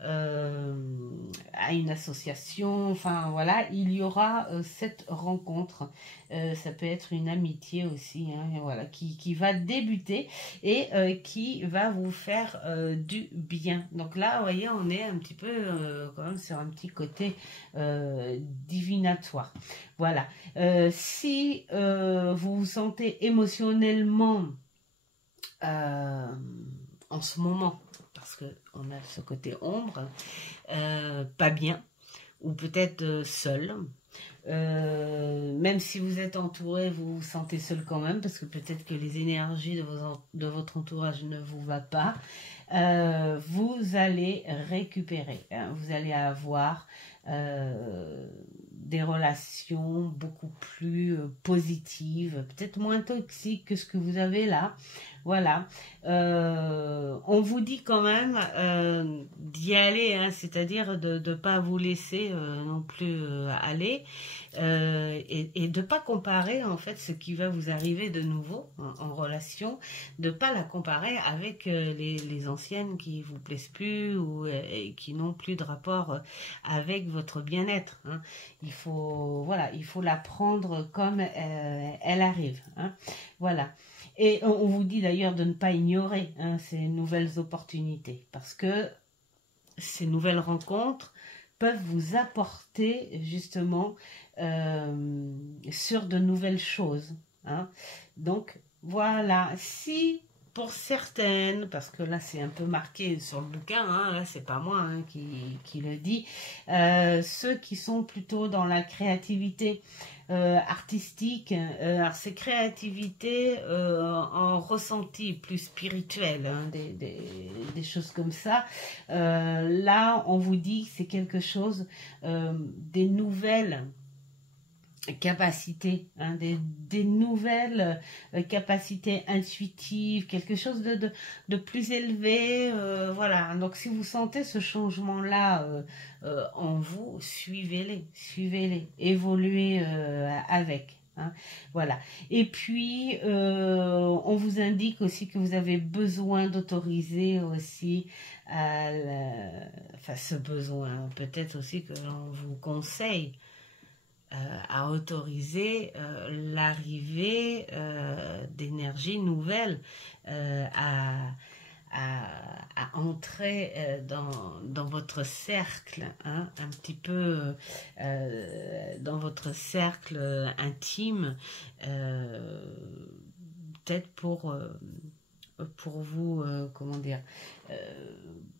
à une association, enfin voilà, il y aura cette rencontre. Ça peut être une amitié aussi, hein, voilà, qui va débuter et qui va vous faire du bien. Donc là, vous voyez, on est un petit peu quand même sur un petit côté divinatoire. Voilà. Si vous vous sentez émotionnellement en ce moment, parce qu'on a ce côté ombre, pas bien, ou peut-être seul, même si vous êtes entouré, vous vous sentez seul quand même, parce que peut-être que les énergies de votre entourage ne vous va pas, vous allez récupérer, hein, vous allez avoir des relations beaucoup plus positives, peut-être moins toxiques que ce que vous avez là. Voilà, on vous dit quand même d'y aller, hein, c'est-à-dire de ne pas vous laisser non plus aller et de ne pas comparer en fait ce qui va vous arriver de nouveau en relation, de ne pas la comparer avec les anciennes qui vous plaisent plus ou et qui n'ont plus de rapport avec votre bien-être, hein. Il faut la prendre comme elle arrive, hein. Voilà. Et on vous dit d'ailleurs de ne pas ignorer, hein, ces nouvelles opportunités, parce que ces nouvelles rencontres peuvent vous apporter justement sur de nouvelles choses, hein. Donc voilà, si pour certaines, parce que là c'est un peu marqué sur le bouquin, hein, là c'est pas moi hein, qui le dit, ceux qui sont plutôt dans la créativité artistique, alors c'est créativité en ressenti plus spirituel, hein, des choses comme ça, là on vous dit que c'est quelque chose, des nouvelles capacités, hein, des nouvelles capacités intuitives, quelque chose de plus élevé, voilà. Donc si vous sentez ce changement-là en vous, suivez-les, évoluez avec. Hein, voilà. Et puis, on vous indique aussi que vous avez besoin d'autoriser aussi, enfin ce besoin, peut-être aussi que l'on vous conseille à autoriser l'arrivée d'énergies nouvelles à entrer dans votre cercle, hein, un petit peu dans votre cercle intime, peut-être pour vous, comment dire,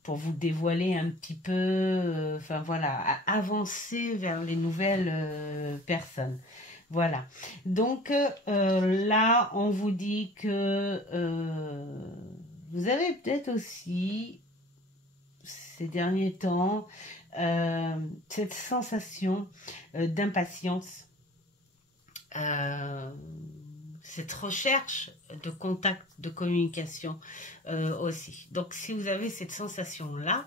pour vous dévoiler un petit peu, enfin voilà, avancer vers les nouvelles personnes. Voilà. Donc là, on vous dit que vous avez peut-être aussi, ces derniers temps, cette sensation d'impatience, cette recherche de contact, de communication aussi. Donc si vous avez cette sensation-là,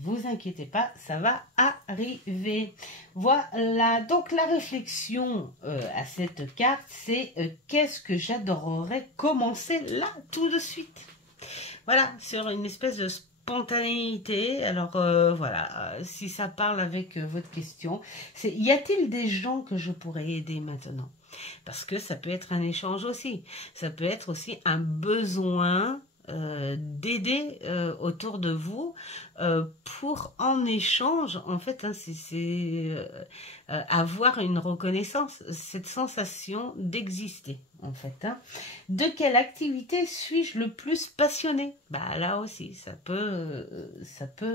vous inquiétez pas, ça va arriver. Voilà, donc la réflexion à cette carte, c'est qu'est-ce que j'adorerais commencer là, tout de suite. Voilà, sur une espèce de spontanéité. Alors voilà, si ça parle avec votre question, c'est y a-t-il des gens que je pourrais aider maintenant? Parce que ça peut être un échange aussi. Ça peut être aussi un besoin d'aider autour de vous pour en échange, en fait, hein, c'est avoir une reconnaissance, cette sensation d'exister, en fait. Hein. De quelle activité suis-je le plus passionné? Bah là aussi, ça peut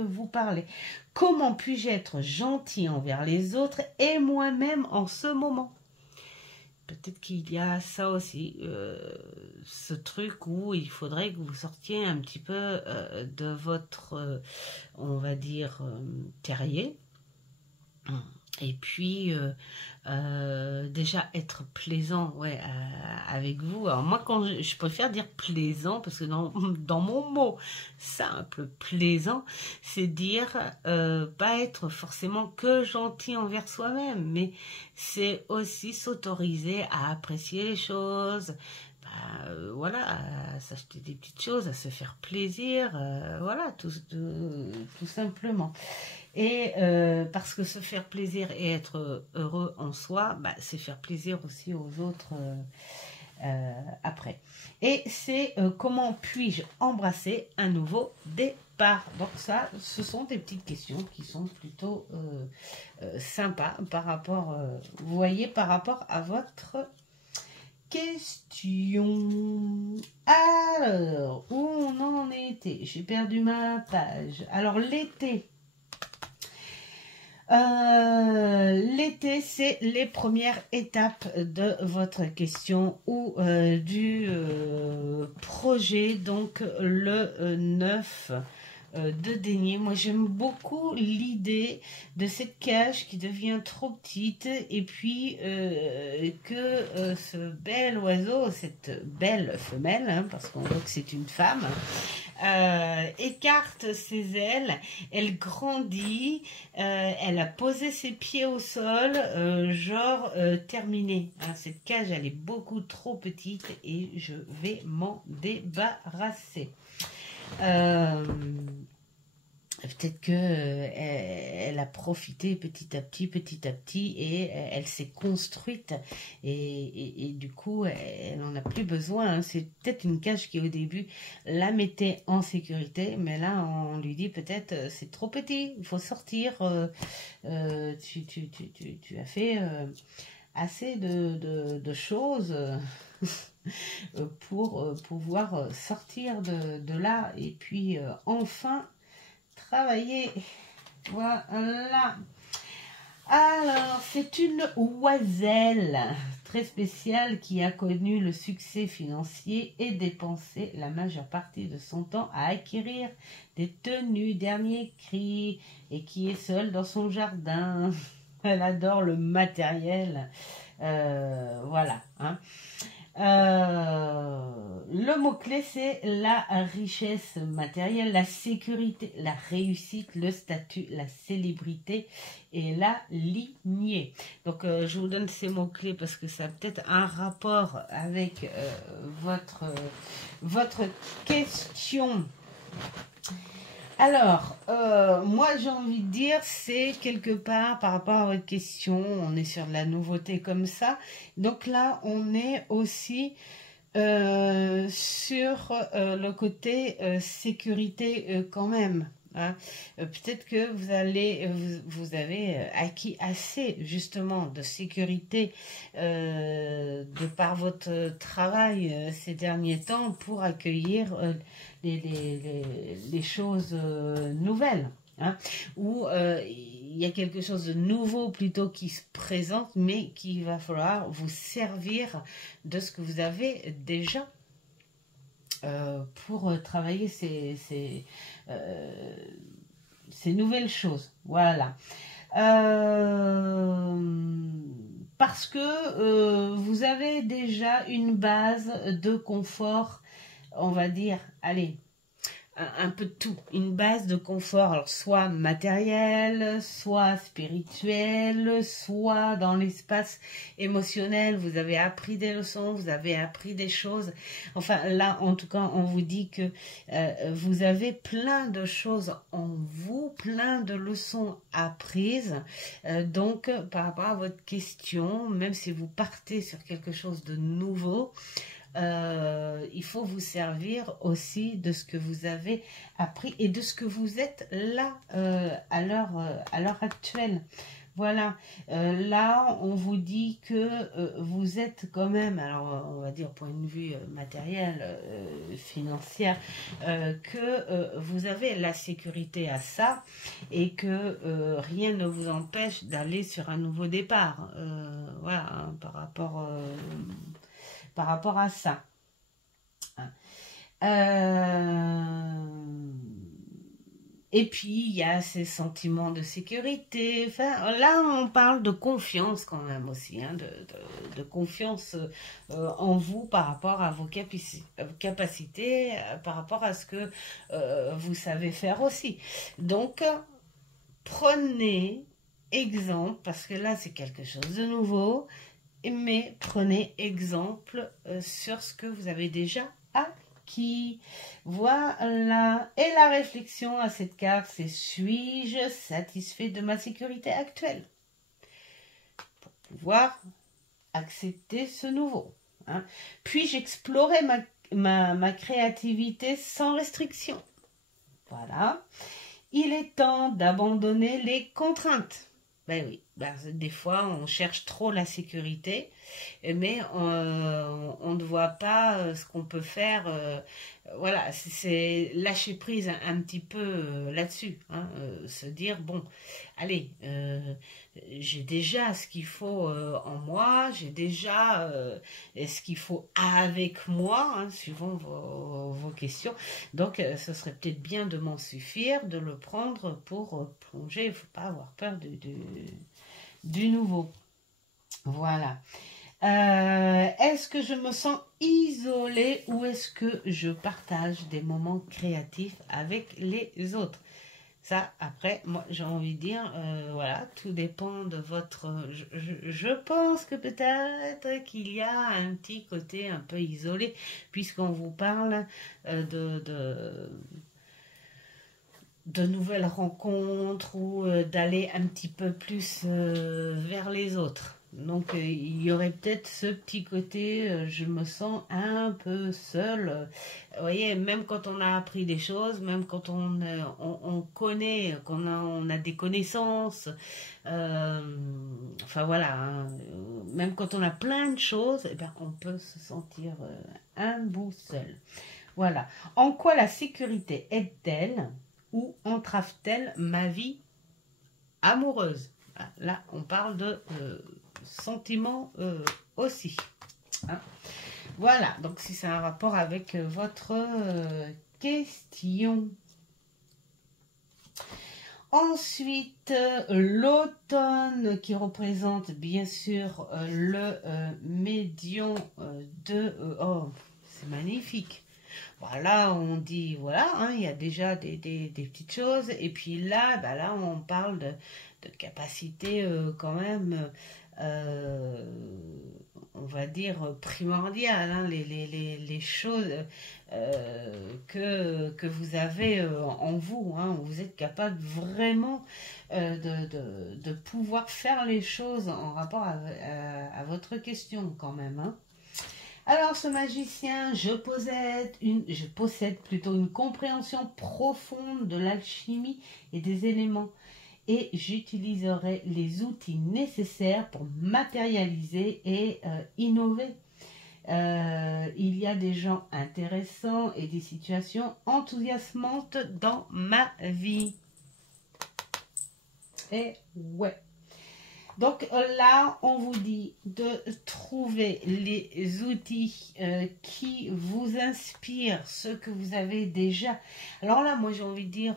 vous parler. Comment puis-je être gentil envers les autres et moi-même en ce moment? Peut-être qu'il y a ça aussi, ce truc où il faudrait que vous sortiez un petit peu de votre, on va dire, terrier. Et puis, déjà être plaisant, ouais, avec vous. Alors moi, quand je préfère dire plaisant, parce que dans mon mot simple, plaisant, c'est dire pas être forcément que gentil envers soi-même, mais c'est aussi s'autoriser à apprécier les choses, voilà, à s'acheter des petites choses, à se faire plaisir, voilà, tout simplement. Et parce que se faire plaisir et être heureux en soi, bah, c'est faire plaisir aussi aux autres après. Et c'est comment puis-je embrasser un nouveau départ? Donc ça, ce sont des petites questions qui sont plutôt sympas par rapport, vous voyez, par rapport à votre question. Alors, où on en était? J'ai perdu ma page. Alors, l'été. L'été, c'est les premières étapes de votre question ou du projet, donc le 9 de denier. Moi, j'aime beaucoup l'idée de cette cage qui devient trop petite et puis que ce bel oiseau, cette belle femelle, hein, parce qu'on voit que c'est une femme, écarte ses ailes, elle grandit, elle a posé ses pieds au sol, genre terminé. Hein, cette cage, elle est beaucoup trop petite et je vais m'en débarrasser. Peut-être que elle a profité petit à petit et elle s'est construite et du coup elle n'en a plus besoin. Hein. C'est peut-être une cage qui au début la mettait en sécurité, mais là on lui dit peut-être c'est trop petit, il faut sortir. Tu as fait assez de choses pour pouvoir sortir de là et puis enfin travailler. Voilà. Alors, c'est une oiselle très spéciale qui a connu le succès financier et dépensé la majeure partie de son temps à acquérir des tenues dernier cri et qui est seule dans son jardin. Elle adore le matériel. Voilà. Hein. Le mot-clé, c'est la richesse matérielle, la sécurité, la réussite, le statut, la célébrité et la lignée. Donc, je vous donne ces mots-clés parce que ça a peut-être un rapport avec votre question. Alors, moi j'ai envie de dire, c'est quelque part par rapport à votre question, on est sur de la nouveauté comme ça. Donc là, on est aussi sur le côté sécurité quand même. Hein. Peut-être que vous avez acquis assez justement de sécurité de par votre travail ces derniers temps pour accueillir les choses nouvelles. Hein, où il y a quelque chose de nouveau plutôt qui se présente, mais qu'il va falloir vous servir de ce que vous avez déjà pour travailler ces nouvelles choses. Voilà. Parce que vous avez déjà une base de confort, on va dire, allez, un peu de tout, une base de confort, alors soit matériel, soit spirituel, soit dans l'espace émotionnel, vous avez appris des leçons, vous avez appris des choses, enfin là en tout cas on vous dit que vous avez plein de choses en vous, plein de leçons apprises, donc par rapport à votre question, même si vous partez sur quelque chose de nouveau, il faut vous servir aussi de ce que vous avez appris et de ce que vous êtes là à l'heure actuelle. Voilà, là on vous dit que vous êtes quand même, alors on va dire point de vue matériel, financière, que vous avez la sécurité à ça et que rien ne vous empêche d'aller sur un nouveau départ. Voilà, hein, par rapport à ça. Et puis, il y a ces sentiments de sécurité. Enfin, là, on parle de confiance quand même aussi, hein, de confiance en vous par rapport à vos capacités, par rapport à ce que vous savez faire aussi. Donc, prenez exemple, parce que là, c'est quelque chose de nouveau, mais prenez exemple sur ce que vous avez déjà acquis. Voilà. Et la réflexion à cette carte, c'est: suis-je satisfait de ma sécurité actuelle? Pour pouvoir accepter ce nouveau. Hein. Puis-je explorer ma créativité sans restriction? Voilà. Il est temps d'abandonner les contraintes. Ben oui, ben, des fois on cherche trop la sécurité, mais on ne voit pas ce qu'on peut faire. Voilà, c'est lâcher prise un petit peu là-dessus. Hein, se dire, bon, allez, j'ai déjà ce qu'il faut en moi, j'ai déjà ce qu'il faut avec moi, hein, suivant vos questions. Donc, ce serait peut-être bien de m'en suffire, de le prendre pour plonger. Il ne faut pas avoir peur du nouveau. Voilà. Est-ce que je me sens isolée ou est-ce que je partage des moments créatifs avec les autres? Ça, après, moi, j'ai envie de dire, voilà, tout dépend de votre... Je pense que peut-être qu'il y a un petit côté un peu isolé, puisqu'on vous parle de nouvelles rencontres ou d'aller un petit peu plus vers les autres. Donc, il y aurait peut-être ce petit côté, je me sens un peu seule. Vous voyez, même quand on a appris des choses, même quand on connaît, on a des connaissances, enfin voilà, hein, même quand on a plein de choses, eh ben, on peut se sentir un bout seul. Voilà. En quoi la sécurité aide-t-elle ou entrave-t-elle ma vie amoureuse? Là, on parle de sentiments aussi. Hein. Voilà, donc si c'est un rapport avec votre question. Ensuite, l'automne qui représente bien sûr le médium de... oh, c'est magnifique. Voilà, on dit, voilà, hein, il y a déjà des petites choses. Et puis là, bah là on parle de capacité quand même, on va dire, primordiale. Hein, les choses que vous avez en vous. Hein, vous êtes capable vraiment de pouvoir faire les choses en rapport à votre question quand même. Hein. Alors, ce magicien, je possède plutôt une compréhension profonde de l'alchimie et des éléments. Et j'utiliserai les outils nécessaires pour matérialiser et innover. Il y a des gens intéressants et des situations enthousiasmantes dans ma vie. Et ouais. Donc là, on vous dit de trouver les outils qui vous inspirent, ceux que vous avez déjà. Alors là, moi j'ai envie de dire,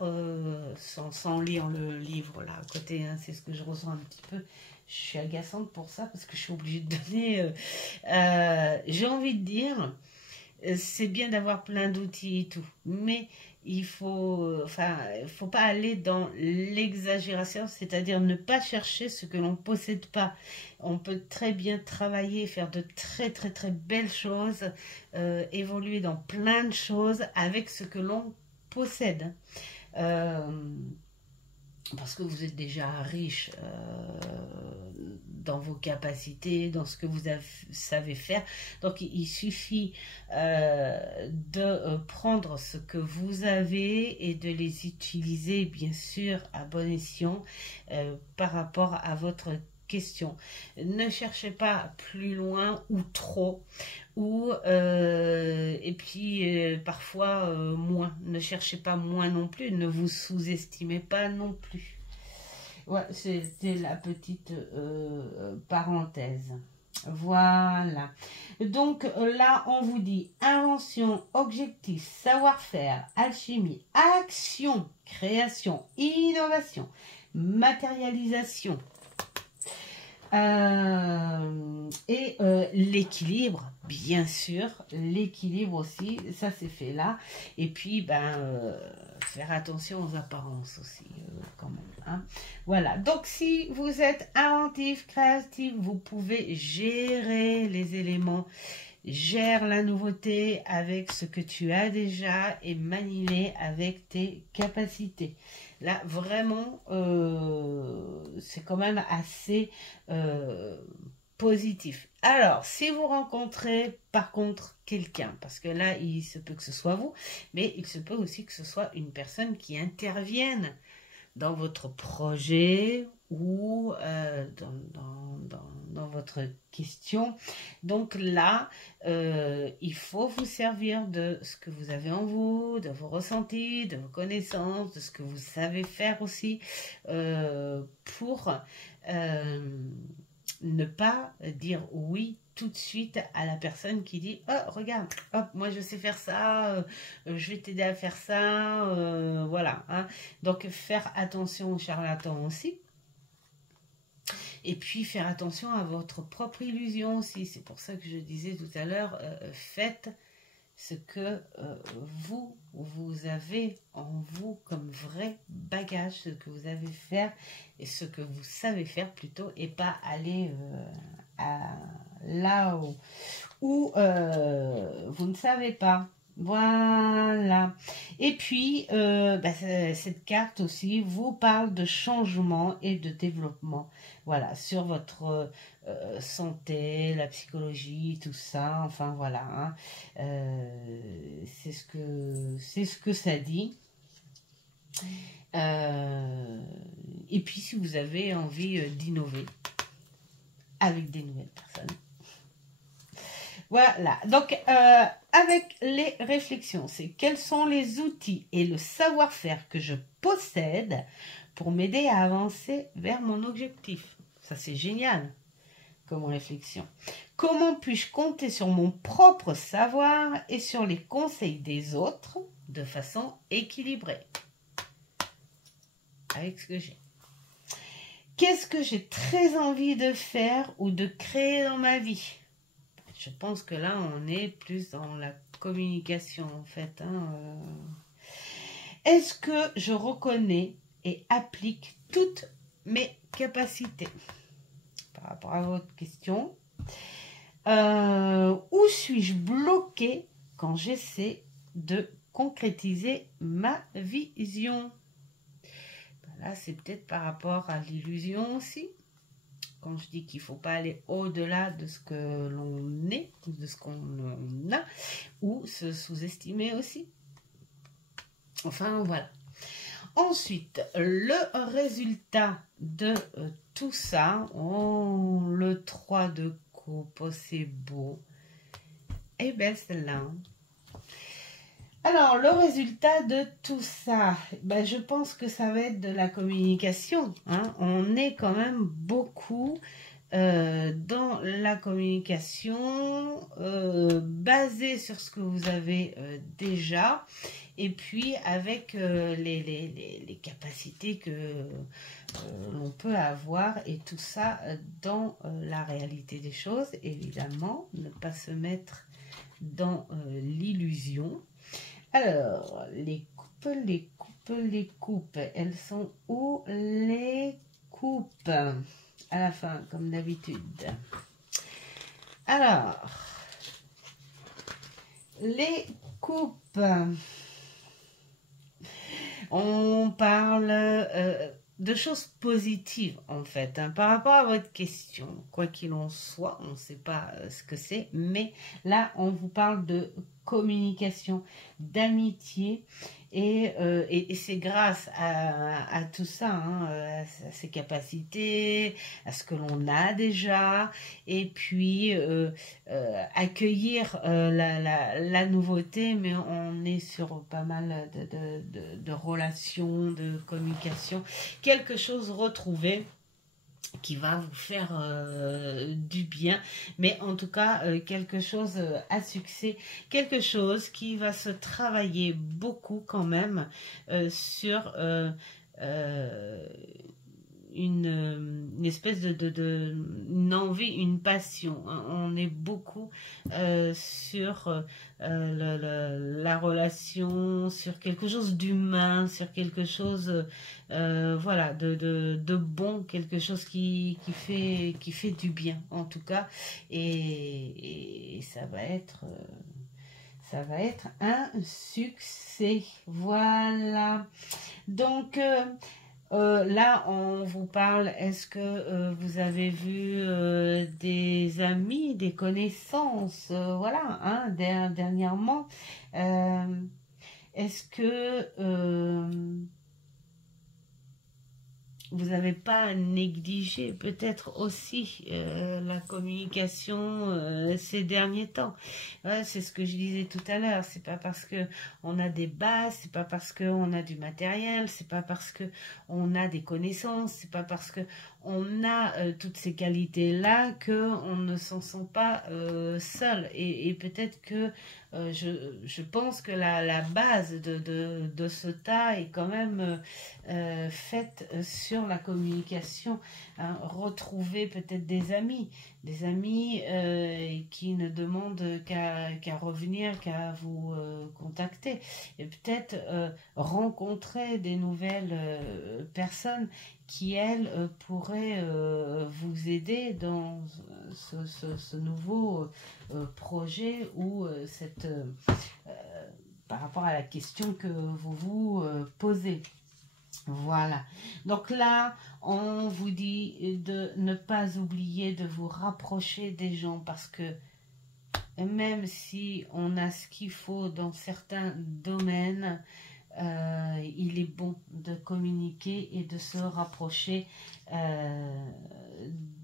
sans lire le livre là à côté, hein, c'est ce que je ressens un petit peu. Je suis agaçante pour ça parce que je suis obligée de donner. J'ai envie de dire, c'est bien d'avoir plein d'outils et tout, mais il faut pas aller dans l'exagération, c'est-à-dire ne pas chercher ce que l'on possède pas. On peut très bien travailler, faire de très très très belles choses, évoluer dans plein de choses avec ce que l'on possède. Parce que vous êtes déjà riche dans vos capacités, dans ce que vous savez faire. Donc il suffit de prendre ce que vous avez et de les utiliser bien sûr à bon escient par rapport à votre question. Ne cherchez pas plus loin ou trop, et puis parfois moins. Ne cherchez pas moins non plus, ne vous sous-estimez pas non plus. Ouais, c'était la petite parenthèse. Voilà. Donc là, on vous dit invention, objectif, savoir-faire, alchimie, action, création, innovation, matérialisation. Et l'équilibre, bien sûr, l'équilibre aussi, ça c'est fait là. Et puis, faire attention aux apparences aussi, quand même. Hein. Voilà, donc si vous êtes inventif, créatif, vous pouvez gérer les éléments, gère la nouveauté avec ce que tu as déjà et manier avec tes capacités. Là, vraiment, c'est quand même assez positif. Alors, si vous rencontrez par contre quelqu'un, parce que là, il se peut que ce soit vous, mais il se peut aussi que ce soit une personne qui intervienne dans votre projet ou dans votre question. Donc là, il faut vous servir de ce que vous avez en vous, de vos ressentis, de vos connaissances, de ce que vous savez faire aussi, pour ne pas dire oui tout de suite à la personne qui dit « Oh, regarde, hop, moi je sais faire ça, je vais t'aider à faire ça, voilà. Hein. » Donc, faire attention aux charlatans aussi. Et puis, faire attention à votre propre illusion aussi. C'est pour ça que je disais tout à l'heure, faites ce que vous avez en vous comme vrai bagage, ce que vous avez faire et ce que vous savez faire plutôt, et pas aller là où vous ne savez pas. Voilà. Et puis, cette carte aussi vous parle de changement et de développement. Voilà, sur votre santé, la psychologie, tout ça. Enfin, voilà. Hein. C'est ce que ça dit. Et puis, si vous avez envie d'innover avec des nouvelles personnes. Voilà, donc avec les réflexions, c'est quels sont les outils et le savoir-faire que je possède pour m'aider à avancer vers mon objectif. Ça, c'est génial comme réflexion. Comment puis-je compter sur mon propre savoir et sur les conseils des autres de façon équilibrée avec ce que j'ai. Qu'est-ce que j'ai très envie de faire ou de créer dans ma vie? Je pense que là, on est plus dans la communication, en fait. Hein. Est-ce que je reconnais et applique toutes mes capacités? Par rapport à votre question. Où suis-je bloqué quand j'essaie de concrétiser ma vision? Là, c'est peut-être par rapport à l'illusion aussi. Quand je dis qu'il ne faut pas aller au-delà de ce que l'on est, de ce qu'on a, ou se sous-estimer aussi. Enfin, voilà. Ensuite, le résultat de tout ça, oh, le 3 de coupe, oh, c'est beau. Et bien, celle-là. Alors, le résultat de tout ça, ben, je pense que ça va être de la communication. Hein. On est quand même beaucoup dans la communication basée sur ce que vous avez déjà et puis avec les capacités que l'on peut avoir et tout ça dans la réalité des choses. Évidemment, ne pas se mettre dans l'illusion. Alors, les coupes, elles sont où les coupes? À la fin, comme d'habitude. Alors, les coupes. On parle de choses positives, en fait, hein, par rapport à votre question. Quoi qu'il en soit, on ne sait pas ce que c'est, mais là, on vous parle de communication, d'amitié, et c'est grâce à tout ça, hein, à ses capacités, à ce que l'on a déjà, et puis accueillir la nouveauté, mais on est sur pas mal de relations, de communication, quelque chose retrouvé qui va vous faire du bien, mais en tout cas quelque chose à succès, quelque chose qui va se travailler beaucoup quand même sur une espèce une envie, une passion. On est beaucoup sur la relation, sur quelque chose d'humain, sur quelque chose voilà, de bon, quelque chose qui fait du bien en tout cas, et ça va être un succès. Voilà, donc là, on vous parle, est-ce que vous avez vu des amis, des connaissances, voilà, hein, dernièrement, est-ce que vous n'avez pas négligé peut-être aussi la communication ces derniers temps? Ouais, c'est ce que je disais tout à l'heure. C'est pas parce que on a des bases, c'est pas parce que on a du matériel, c'est pas parce que on a des connaissances, c'est pas parce que on a toutes ces qualités-là que on ne s'en sent pas seul. Et peut-être que je pense que la base de ce tas est quand même faite sur la communication. Hein. Retrouver peut-être des amis qui ne demandent qu'à revenir, qu'à vous contacter. Et peut-être rencontrer des nouvelles personnes qui, elles, pourraient vous aider dans ce nouveau projet ou par rapport à la question que vous vous posez. Voilà. Donc là, on vous dit de ne pas oublier de vous rapprocher des gens parce que même si on a ce qu'il faut dans certains domaines, il est bon de communiquer et de se rapprocher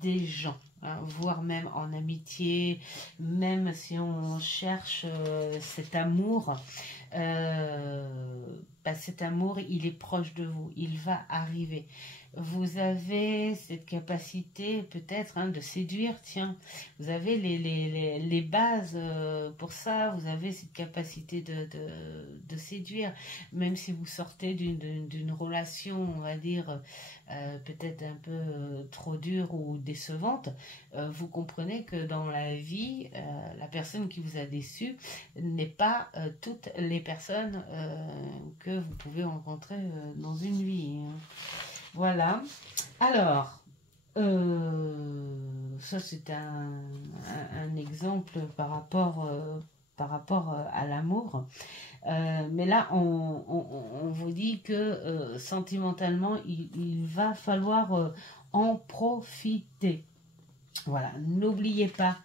des gens, hein, voire même en amitié, même si on cherche cet amour. Cet amour, il est proche de vous, il va arriver. Vous avez cette capacité peut-être de séduire, tiens, vous avez les bases pour ça, vous avez cette capacité de séduire, même si vous sortez d'une relation, on va dire, peut-être un peu trop dure ou décevante, vous comprenez que dans la vie, la personne qui vous a déçu n'est pas toutes les personnes que vous pouvez rencontrer dans une vie. Hein. Voilà. Alors, ça c'est un exemple par rapport à l'amour. Mais là, on vous dit que sentimentalement, il va falloir en profiter. Voilà, n'oubliez pas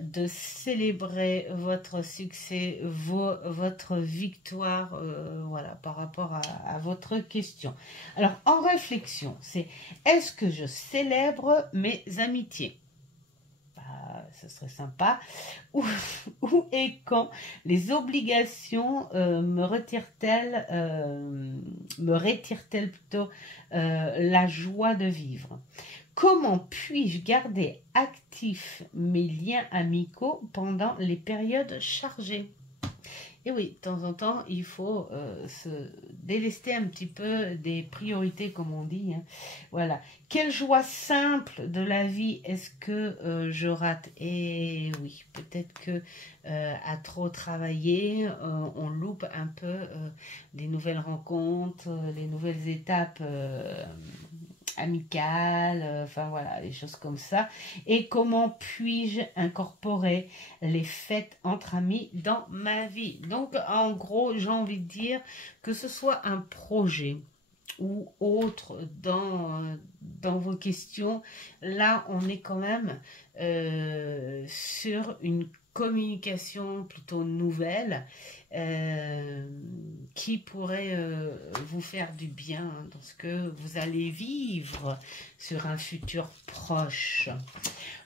de célébrer votre succès, votre victoire, voilà, par rapport à votre question. Alors, en réflexion, c'est est-ce que je célèbre mes amitiés? Ce serait sympa. Où et quand les obligations me retirent-elles plutôt la joie de vivre? Comment puis-je garder actifs mes liens amicaux pendant les périodes chargées? Et oui, de temps en temps, il faut se délester un petit peu des priorités, comme on dit. Hein. Voilà. Quelle joie simple de la vie est-ce que je rate? Et oui, peut-être que à trop travailler, on loupe un peu les nouvelles rencontres, les nouvelles étapes amicales, enfin voilà, des choses comme ça. Et comment puis-je incorporer les fêtes entre amis dans ma vie? Donc, en gros, j'ai envie de dire que ce soit un projet ou autre dans vos questions, là, on est quand même sur une communication plutôt nouvelle qui pourrait vous faire du bien dans ce que vous allez vivre sur un futur proche.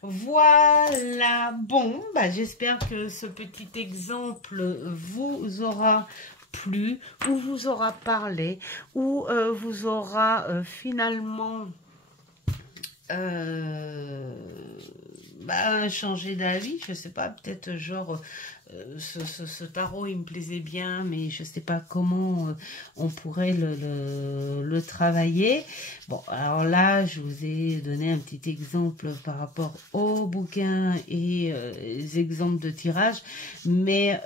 Voilà, bon, j'espère que ce petit exemple vous aura plu, ou vous aura parlé, ou vous aura finalement changer d'avis, je sais pas, peut-être genre ce tarot il me plaisait bien, mais je sais pas comment on pourrait le travailler. Bon, alors là je vous ai donné un petit exemple par rapport au bouquin et les exemples de tirage, mais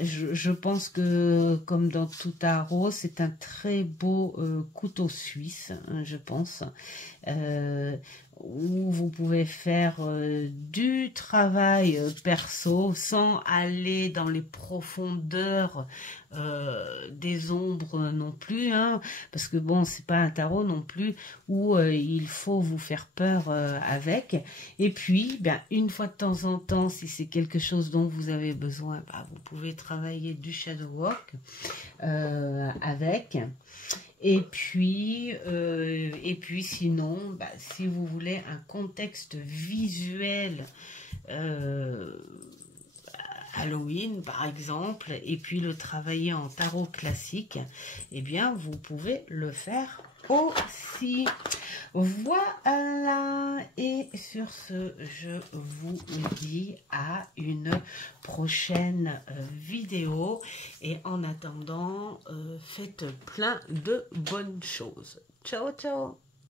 je pense que, comme dans tout tarot, c'est un très beau couteau suisse, hein, je pense, où vous pouvez faire du travail perso sans aller dans les profondeurs des ombres non plus, hein, parce que bon, c'est pas un tarot non plus où il faut vous faire peur avec. Et puis, une fois de temps en temps, si c'est quelque chose dont vous avez besoin, vous pouvez travailler du shadow work avec. Et puis sinon, si vous voulez un contexte visuel Halloween par exemple, et puis le travailler en tarot classique, eh bien vous pouvez le faire aussi. Voilà, et sur ce, je vous dis à une prochaine vidéo, et en attendant, faites plein de bonnes choses. Ciao, ciao!